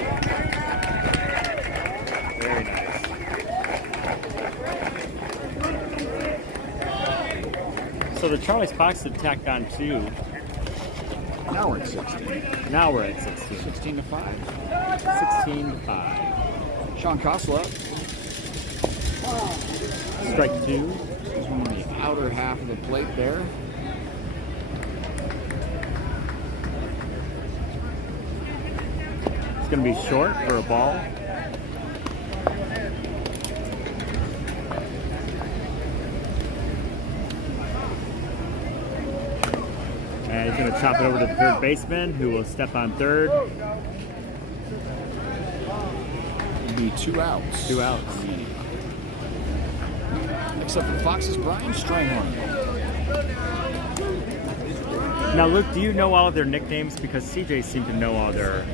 Very nice. So the Charlie's Fox have tacked on 2. Now we're at 16. Now we're at 16. 16 to 5. 16 to 5. Sean Kosla. Strike 2. He's on the outer half of the plate there. It's going to be short for a ball. And he's going to chop it over to the third baseman, who will step on third. It'll be 2 outs. 2 outs. Except for Fox's Brian Strayhorn. Now, Luke, do you know all of their nicknames? Because CJ seemed to know all their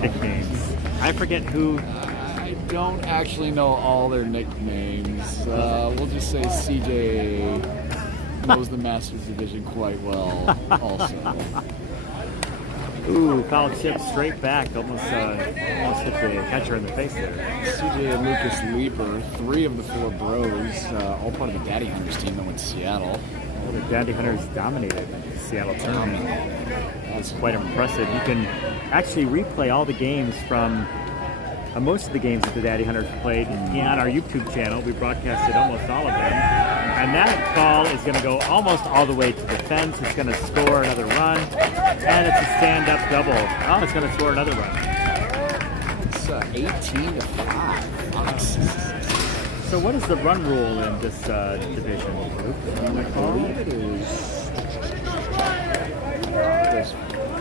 nicknames. I forget who. I don't actually know all their nicknames. We'll just say CJ knows the Masters Division quite well also. Ooh, foul chip straight back. Almost hit the catcher in the face there. CJ and Lucas Leeper, 3 of the 4 bros, all part of the Daddy Hunters team that went to Seattle. Well, the Daddy Hunters dominated the Seattle tournament. That's quite impressive. You can actually replay all the games from most of the games that the Daddy Hunters played on our YouTube channel. We broadcasted almost all of them. And that ball is going to go almost all the way to the fence. It's going to score another run. And it's a stand-up double. Oh, it's going to score another run. It's 18-5. So what is the run rule in this division? I believe it is.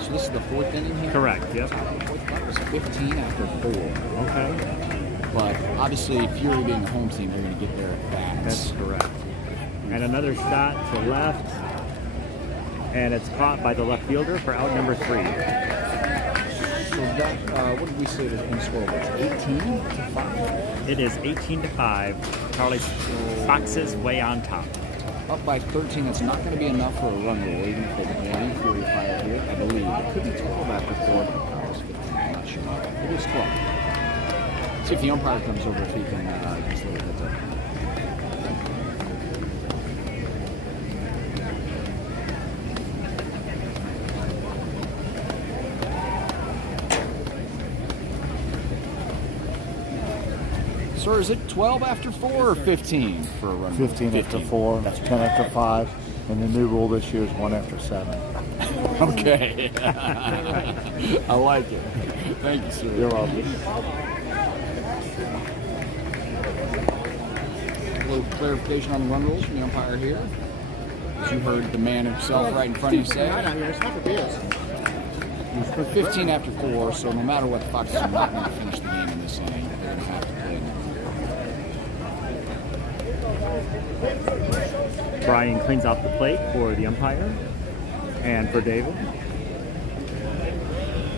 So this is the 4th inning here? Correct, yep. I thought it was 15 after 4. Okay. But obviously, Fury being a home team, they're going to get their at-bats. That's correct. And another shot to left. And it's caught by the left fielder for out number 3. So that, what did we say the score was? 18-5? It is 18-5. Charlie Foxes way on top. Up by 13. That's not going to be enough for a run rule, even if they can Fury fire here. I believe it could be 12 after 4. But it was 15. I'm not sure. It was 12. See if the umpire comes over if he can just let it heads up. Sir, is it 12 after 4 or 15 for a run? 15 after 4, 10 after 5, and the new rule this year is 1 after 7. Okay. I like it. Thank you, sir. You're welcome. A little clarification on the run rules from the umpire here. As you heard the man himself right in front of you say. It's 15 after 4, so no matter what, the Foxes are not going to finish the game in this inning. They're going to have to play it. Brian cleans off the plate for the umpire and for David.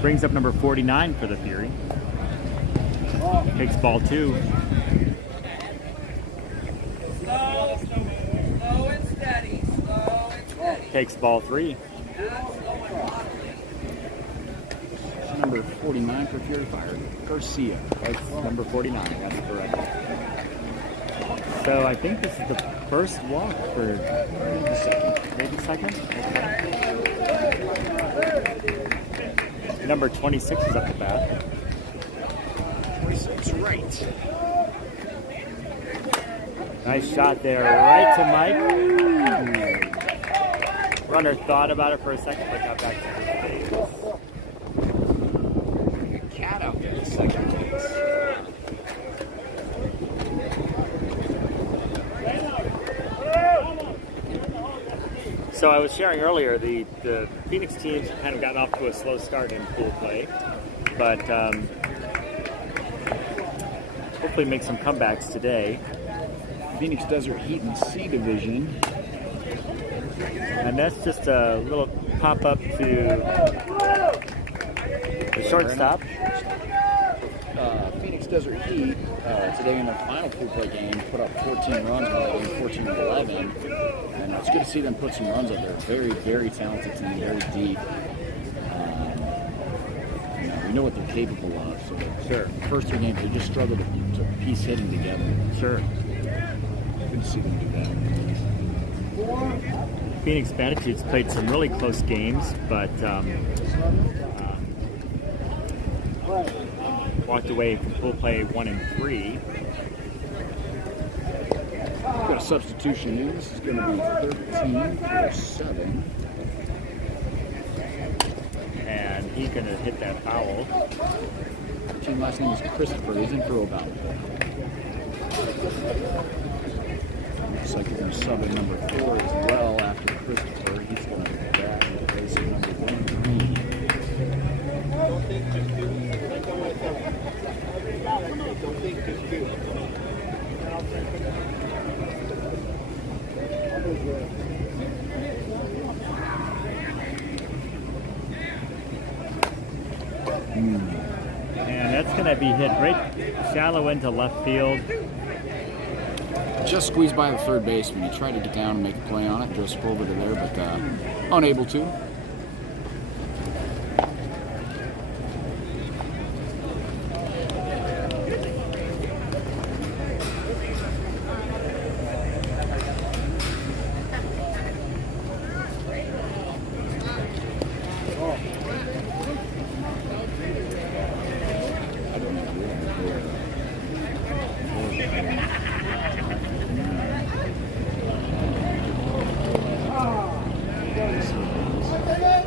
Brings up number 49 for the Fury. Takes ball 2. Slow and steady. Takes ball 3. Number 49 for Fury Fire, Garcia. That's number 49. That's correct. So I think this is the first walk for maybe second. Okay. Number 26 is up the bat. 26 right. Nice shot there, right to Mike. Runner thought about it for a second, but got back to the base. Cat out there, second base. So I was sharing earlier, the Phoenix teams have kind of gotten off to a slow start in pool play, but hopefully make some comebacks today. Phoenix Desert Heat and C Division. And that's just a little pop-up to the shortstop. Phoenix Desert Heat, today in their final pool play game, put up 14 runs, 14-11. And it's good to see them put some runs up there. Very, very talented team, very deep. We know what they're capable of. So Sure. First 3 games, they just struggled to piece hitting together. Sure. Good to see them do that. Phoenix Bandicoot's played some really close games, but walked away from pool play 1 and 3. Got a substitution in. This is going to be 13 for 7. And he's going to hit that foul. Team last name is Christopher. He's in for Obama. Looks like he's going to sub in number 4 as well after Christopher. He's going to grab the place of number 1. And that's going to be hit right shallow into left field. Just squeezed by the third baseman. He tried to get down and make a play on it. Joe Sepulveda there, but unable to.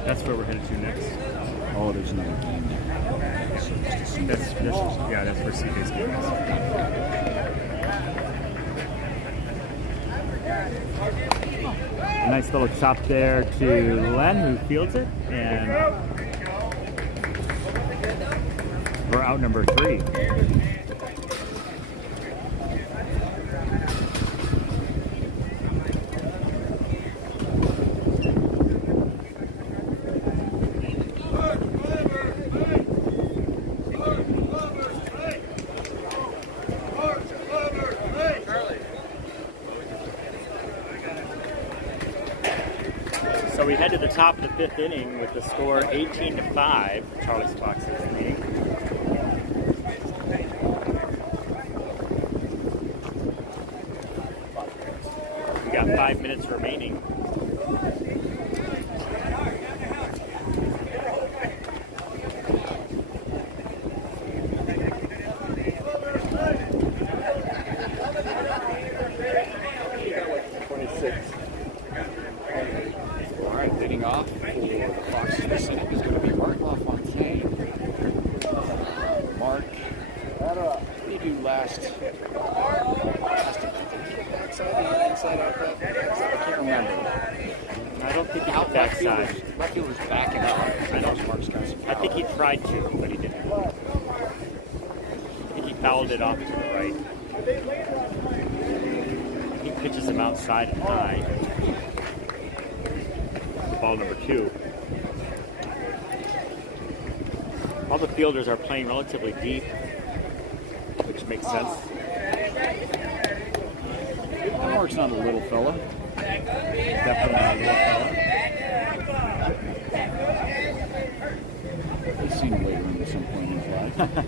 That's where we're headed to next. Oh, there's another game there. That's where CJ's game is. A nice little chop there to Len, who fields it, and we're out number 3. So we head to the top of the 5th inning with the score 18-5. Charlie's FoXXXes leading. We got 5 minutes remaining. Leading off for the Foxes this inning is going to be Mark LaFontaine. Mark, what did he do last? Backside, inside out that? I can't remember. I don't think he Out hit left field backside. left field was backing up. I know Mark's got some I power. think he tried to, but he didn't. I think he fouled it off to the right. He pitches him outside and high. Ball number 2. All the fielders are playing relatively deep, which makes sense. Mark's not a little fella. Definitely not a little fella. He's seen a weight room at some point in his life. Mark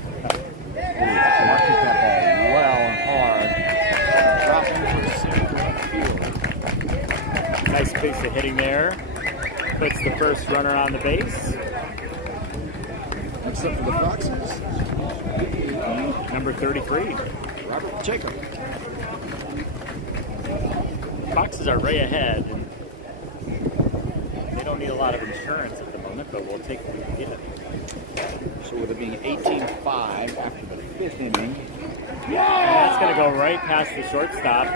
hit that ball well and hard. Dropping for center field. Nice piece of hitting there. Puts the first runner on the base. Next up for the Foxes, Number 33. Robert Jacob. Foxes are way ahead, and they don't need a lot of insurance at the moment, but we'll take what we can get. So with it being 18-5 after the 5th inning, And that's going to go right past the shortstop.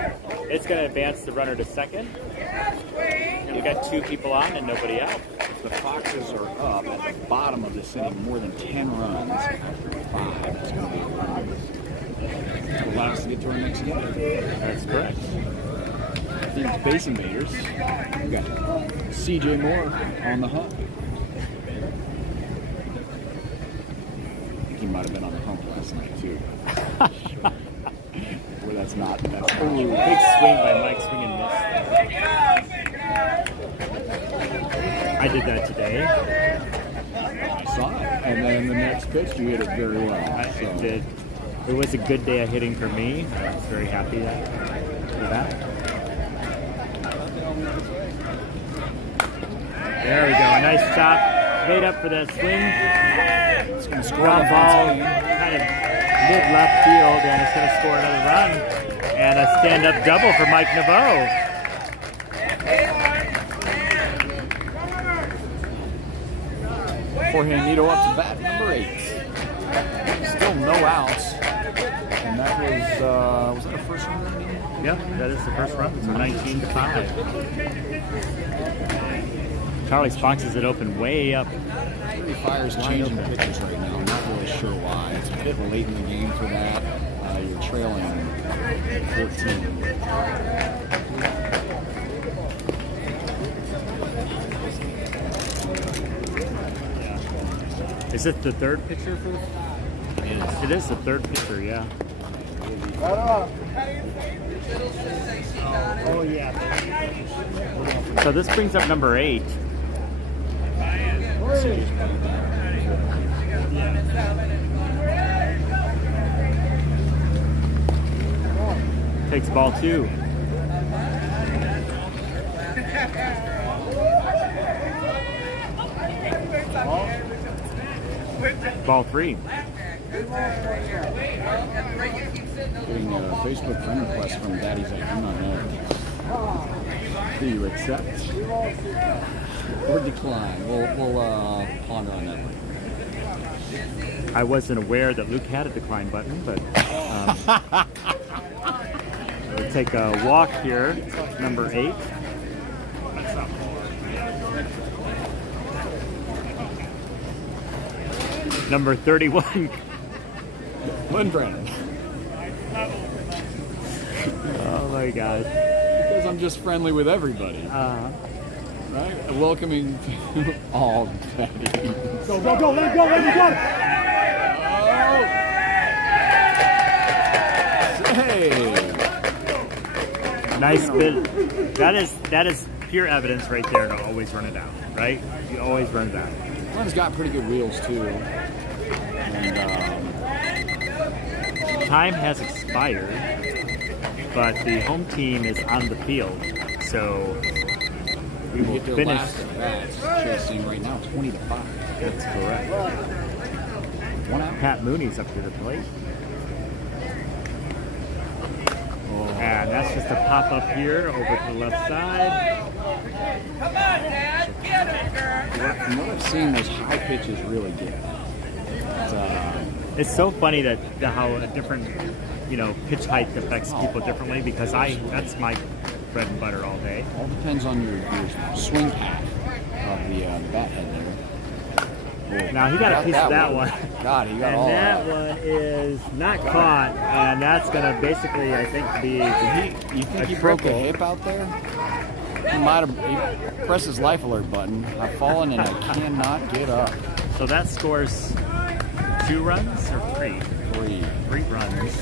It's going to advance the runner to second. And we got 2 people on and nobody out. if the Foxes are up at the bottom of this inning more than 10 runs after 5, it's going to be to allow us to get to our next game. That's correct. These base invaders, we've got CJ Moore on the hump. I think he might have been on the hump last night too. Well, that's not. Ooh, big swing by Mike, swing and miss. I did that today. I saw it. And then the next pitch, you hit it very well. I did. It was a good day of hitting for me. I was very happy with that. There we go. A nice chop. Made up for that swing. It's going to score Ground the ball, Fontaine. kind of mid left field, and it's going to score another run. And a stand-up double for Mike Naveau. Jorge Nito up to bat, number 8. Still no outs. And that was that a first run? Yep, that is the first run. It's 19-5. Charlie's Foxes it open way up. Fury Fire's changing the pitches right now. I'm not really sure why. It's a bit late in the game for that. You're trailing 14. Is it the third pitcher for the... It is the third pitcher, yeah. Oh, yeah. So this brings up number 8. Takes ball 2. Ball 3. Getting a Facebook friend request from Daddy's like, I'm not there. Do you accept or decline? We'll ponder on that one. I wasn't aware that Luke had a decline button, but we'll take a walk here. Number 8. Number 31. Lindgren. Oh my God. Because I'm just friendly with everybody. Right? Welcoming to all Daddy. Go, let him go! Hey! Nice bit. That is pure evidence right there to always run it out, right? You always run it out. Run's got pretty good wheels too. And time has expired, but the home team is on the field, so we will get their finish. last at bats. Chasing right now 20-5. That's correct. 1 out. Pat Mooney's up to the plate. And that's just a pop up here over to the left side. Come on, Dad. Get him, girl. From what I've seen, those high pitches really get. It's so funny that how a different, pitch height affects people differently, because that's my bread and butter all day. All depends on your swing path of the bat head there. Whoa. Now he got a piece of that one. God, he got And all that that. one is not caught, and that's going to basically, I think, be You think he broke a hip out there? He pressed his life alert button. I've fallen and I cannot get up. So that scores 2 runs or 3? 3 runs.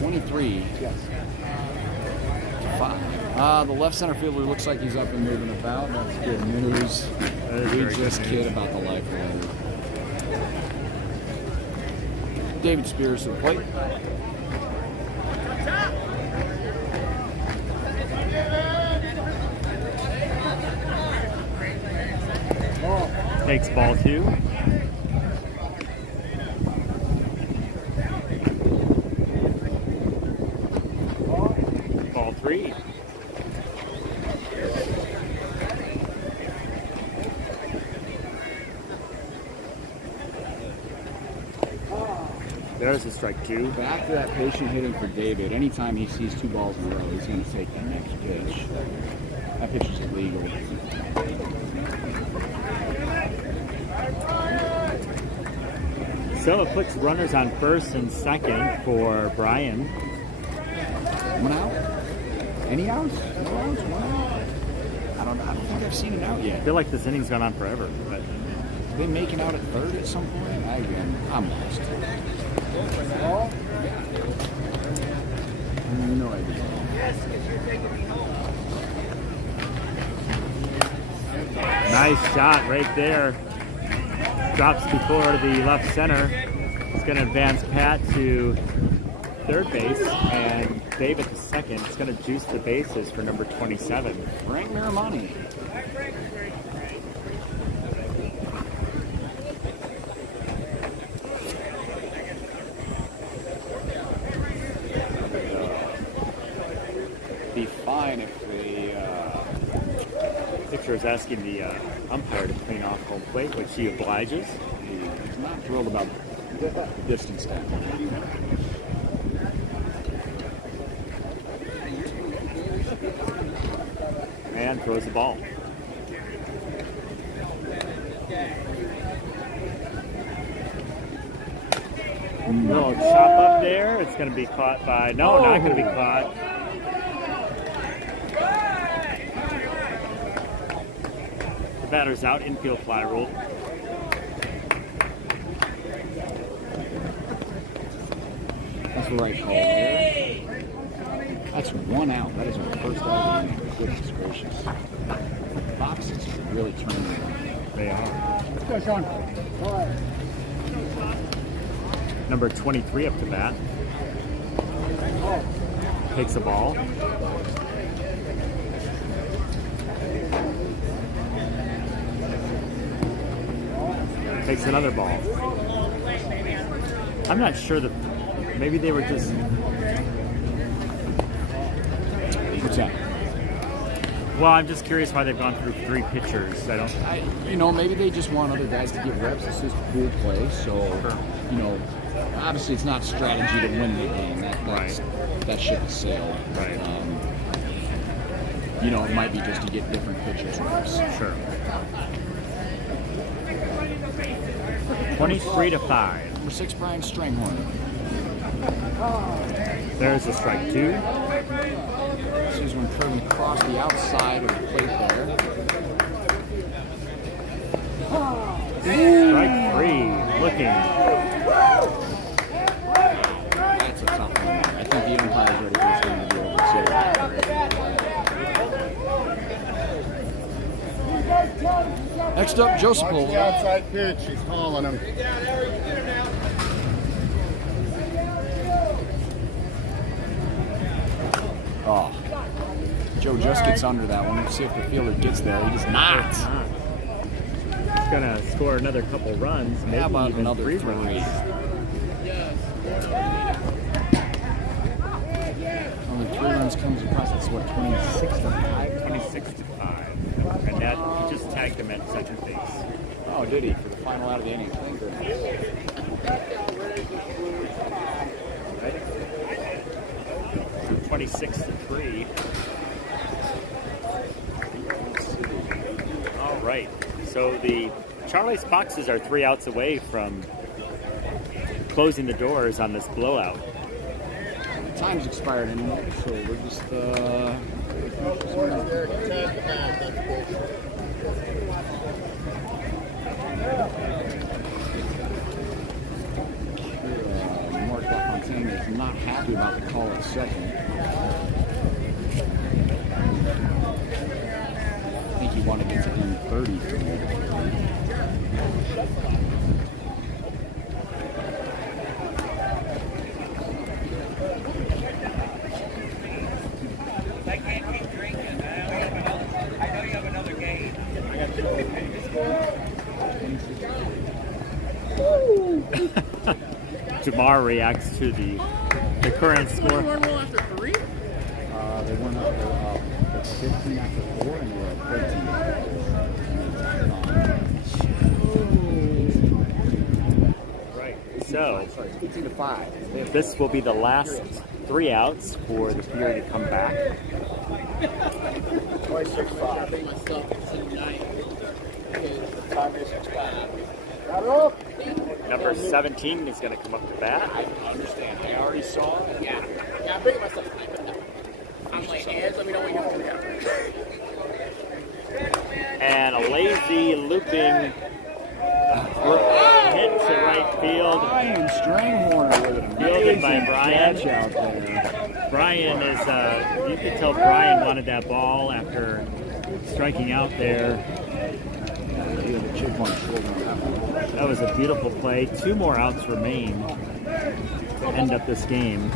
23 to 5. The left center fielder looks like he's up and moving about. That's good news. We just kid about the life alert. David Spears to the plate. Takes ball 2. Ball 3. There's a strike 2. Back to that patient hitting for David. Anytime he sees 2 balls in a row, he's going to take the next pitch. That pitch is illegal. So it puts runners on first and second for Brian. 1 out? Any outs? No outs? 1 out? I don't think I've seen an out I yet. feel like this inning's gone on forever, but Have they making out at third at some point? I'm lost. No idea. nice shot right there. Drops before the left center. It's going to advance Pat to third base, and Dave at the second. It's going to juice the bases for number 27. Frank Miramani. Be fine if the Pitcher is asking the umpire to clean off home plate, which he obliges. he's not thrilled about distance down. And throws the ball. Little chop up there. It's going to be caught by, no, not going to be caught. The batter's out, infield fly rule. That's the right call there. That's 1 out. That is our first out of the game. Goodness gracious. Foxes are really turning around. They are. Let's go, Sean. All right. Number 23 up to bat. Takes the ball. Takes another ball. I'm not sure that maybe they were just. What's that? Well, I'm just curious why they've gone through 3 pitchers. Maybe they just want other guys to get reps. This is pool play, so obviously it's not strategy to win the game. That ship has sailed. Right. It might be just to get different pitchers reps. Sure. 23-5. Number 6, Brian Stranghorn. There's a strike 2. This is when curving across the outside of the plate there. Strike 3. Looking. That's a tough one. I think the umpire's ready for this game to be over too. Next up, Joseph. Watch the outside pitch. He's calling him. Oh. Joe just gets under that one. Let's see if the fielder gets there. He does not. He's going to score another couple runs. Maybe How about even another 3 3? runs. Only 3 runs comes across. That's what, 26-5? 26-5. And that, he just tagged him at second base. Oh, did he? For the final out of the inning. Thank goodness. 26-3. All right. So the Charlie's Foxes are 3 outs away from closing the doors on this blowout. Time's expired anyway, so we're just Mark LaFontaine is not happy about the call at second. I think he wanted it to end 30 for me. I can't keep drinking. I know you have another game. Jamar reacts to the current score. They went up to 15 after 4, and we're at 13. Right. So 15-5. this will be the last 3 outs for the Fury to come back. Number 17 is going to come up to bat. I understand. I already saw it. Yeah, I'm bringing myself time, but no. I'm like, let me know when you're coming down. And a lazy looping hit to right field. Brian Stranghorn with an Fielded by amazing Brian. catch out there. Brian is, you could tell Brian wanted that ball after striking out there. He had a chip on his shoulder on that one. That was a beautiful play. 2 more outs remain to end up this game.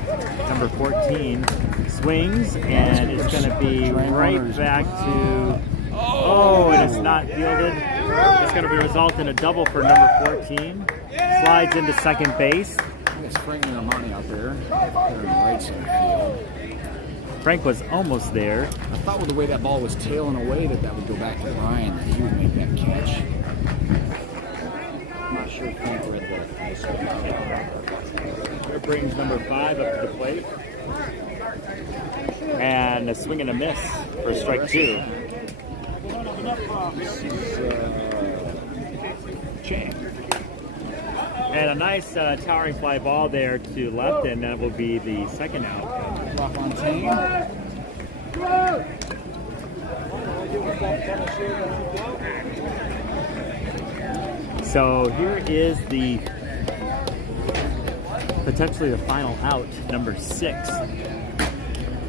Number 14 swings, and it's going to be right back to. Oh, it is not fielded. It's going to result in a double for number 14. Slides into second base. It's Frank Miramani out there. They're in the right side field. Frank was almost there. I thought with the way that ball was tailing away that would go back to Brian, that he would make that catch. I'm not sure if Frank read that. brings number 5 up to the plate. And a swing and a miss for strike 2. Chang. And a nice towering fly ball there to left, and that will be the second out. LaFontaine. So here is the potentially the final out, number 6.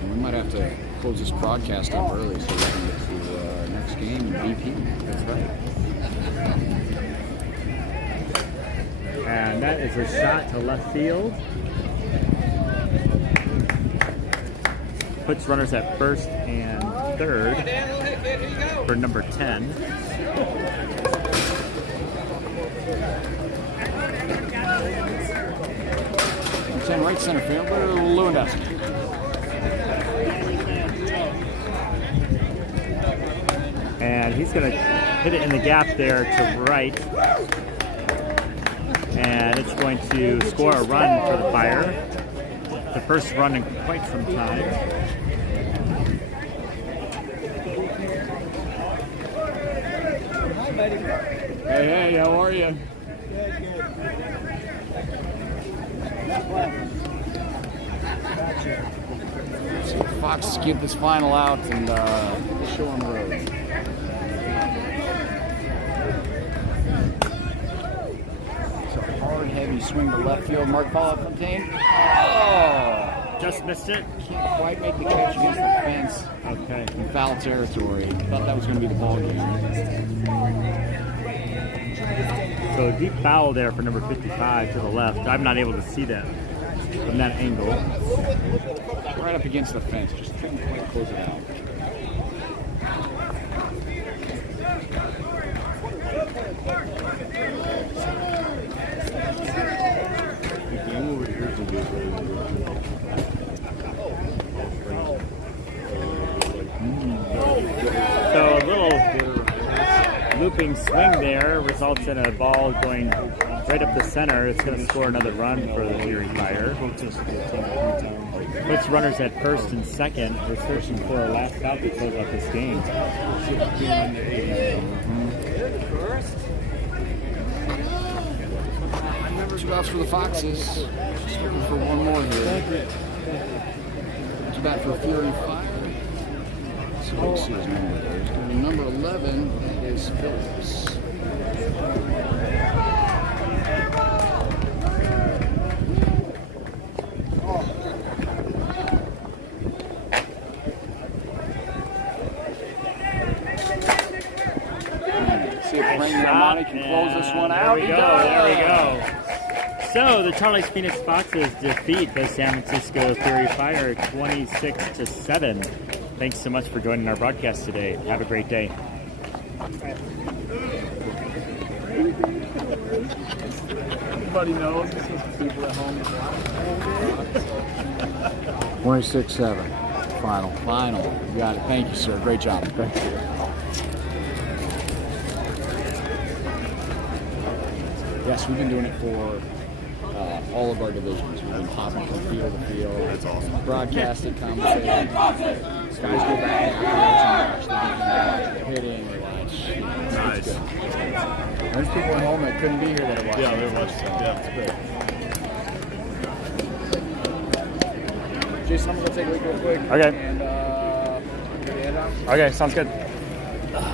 We might have to close this broadcast up early so we can get to next game and BP. That's right. And that is a shot to left field. Puts runners at first and third for number 10. Right center fielder, Lewandowski. And he's going to hit it in the gap there to right. And it's going to score a run for the Fire. The first run in quite some time. Hey, how are you? So Fox get this final out and show on the road. So hard, heavy swing to left field. Mark LaFontaine. Oh! Just missed it. Can't quite make the catch against the fence. Okay. In foul territory. Thought that was going to be the ball game. So deep foul there for number 55 to the left. I'm not able to see that from that angle. Right up against the fence. Just couldn't quite close it out. So a little looping swing there results in a ball going right up the center. It's going to score another run for the Fury Fire. Puts runners at first and second. We're searching for a last out to close out this game. Two outs for the Foxes. Just looking for one more here. To bat for Fury Fire. So let's see his number there. He's got number 11. That is Phillips. See if Frank Armani can close this one out. There we go. There we go. So the Charlie's Phoenix Foxes defeat the San Francisco Fury Fire 26-7. Thanks so much for joining our broadcast today. Have a great day. Everybody knows people at home. 26-7. Final. Final. You got it. Thank you, sir. Great job. Thank you. Yes, we've been doing it for all of our divisions. We've been hopping from field to field. That's awesome. Broadcasting, commentating. Guys go back afterwards and watch the hitting, they watch. Nice. There's people at home that couldn't be here that are watching. Yeah, they're watching. Yeah, it's great. Jason, I'm going to take a look real quick. Okay. And get the head out. Okay, sounds good.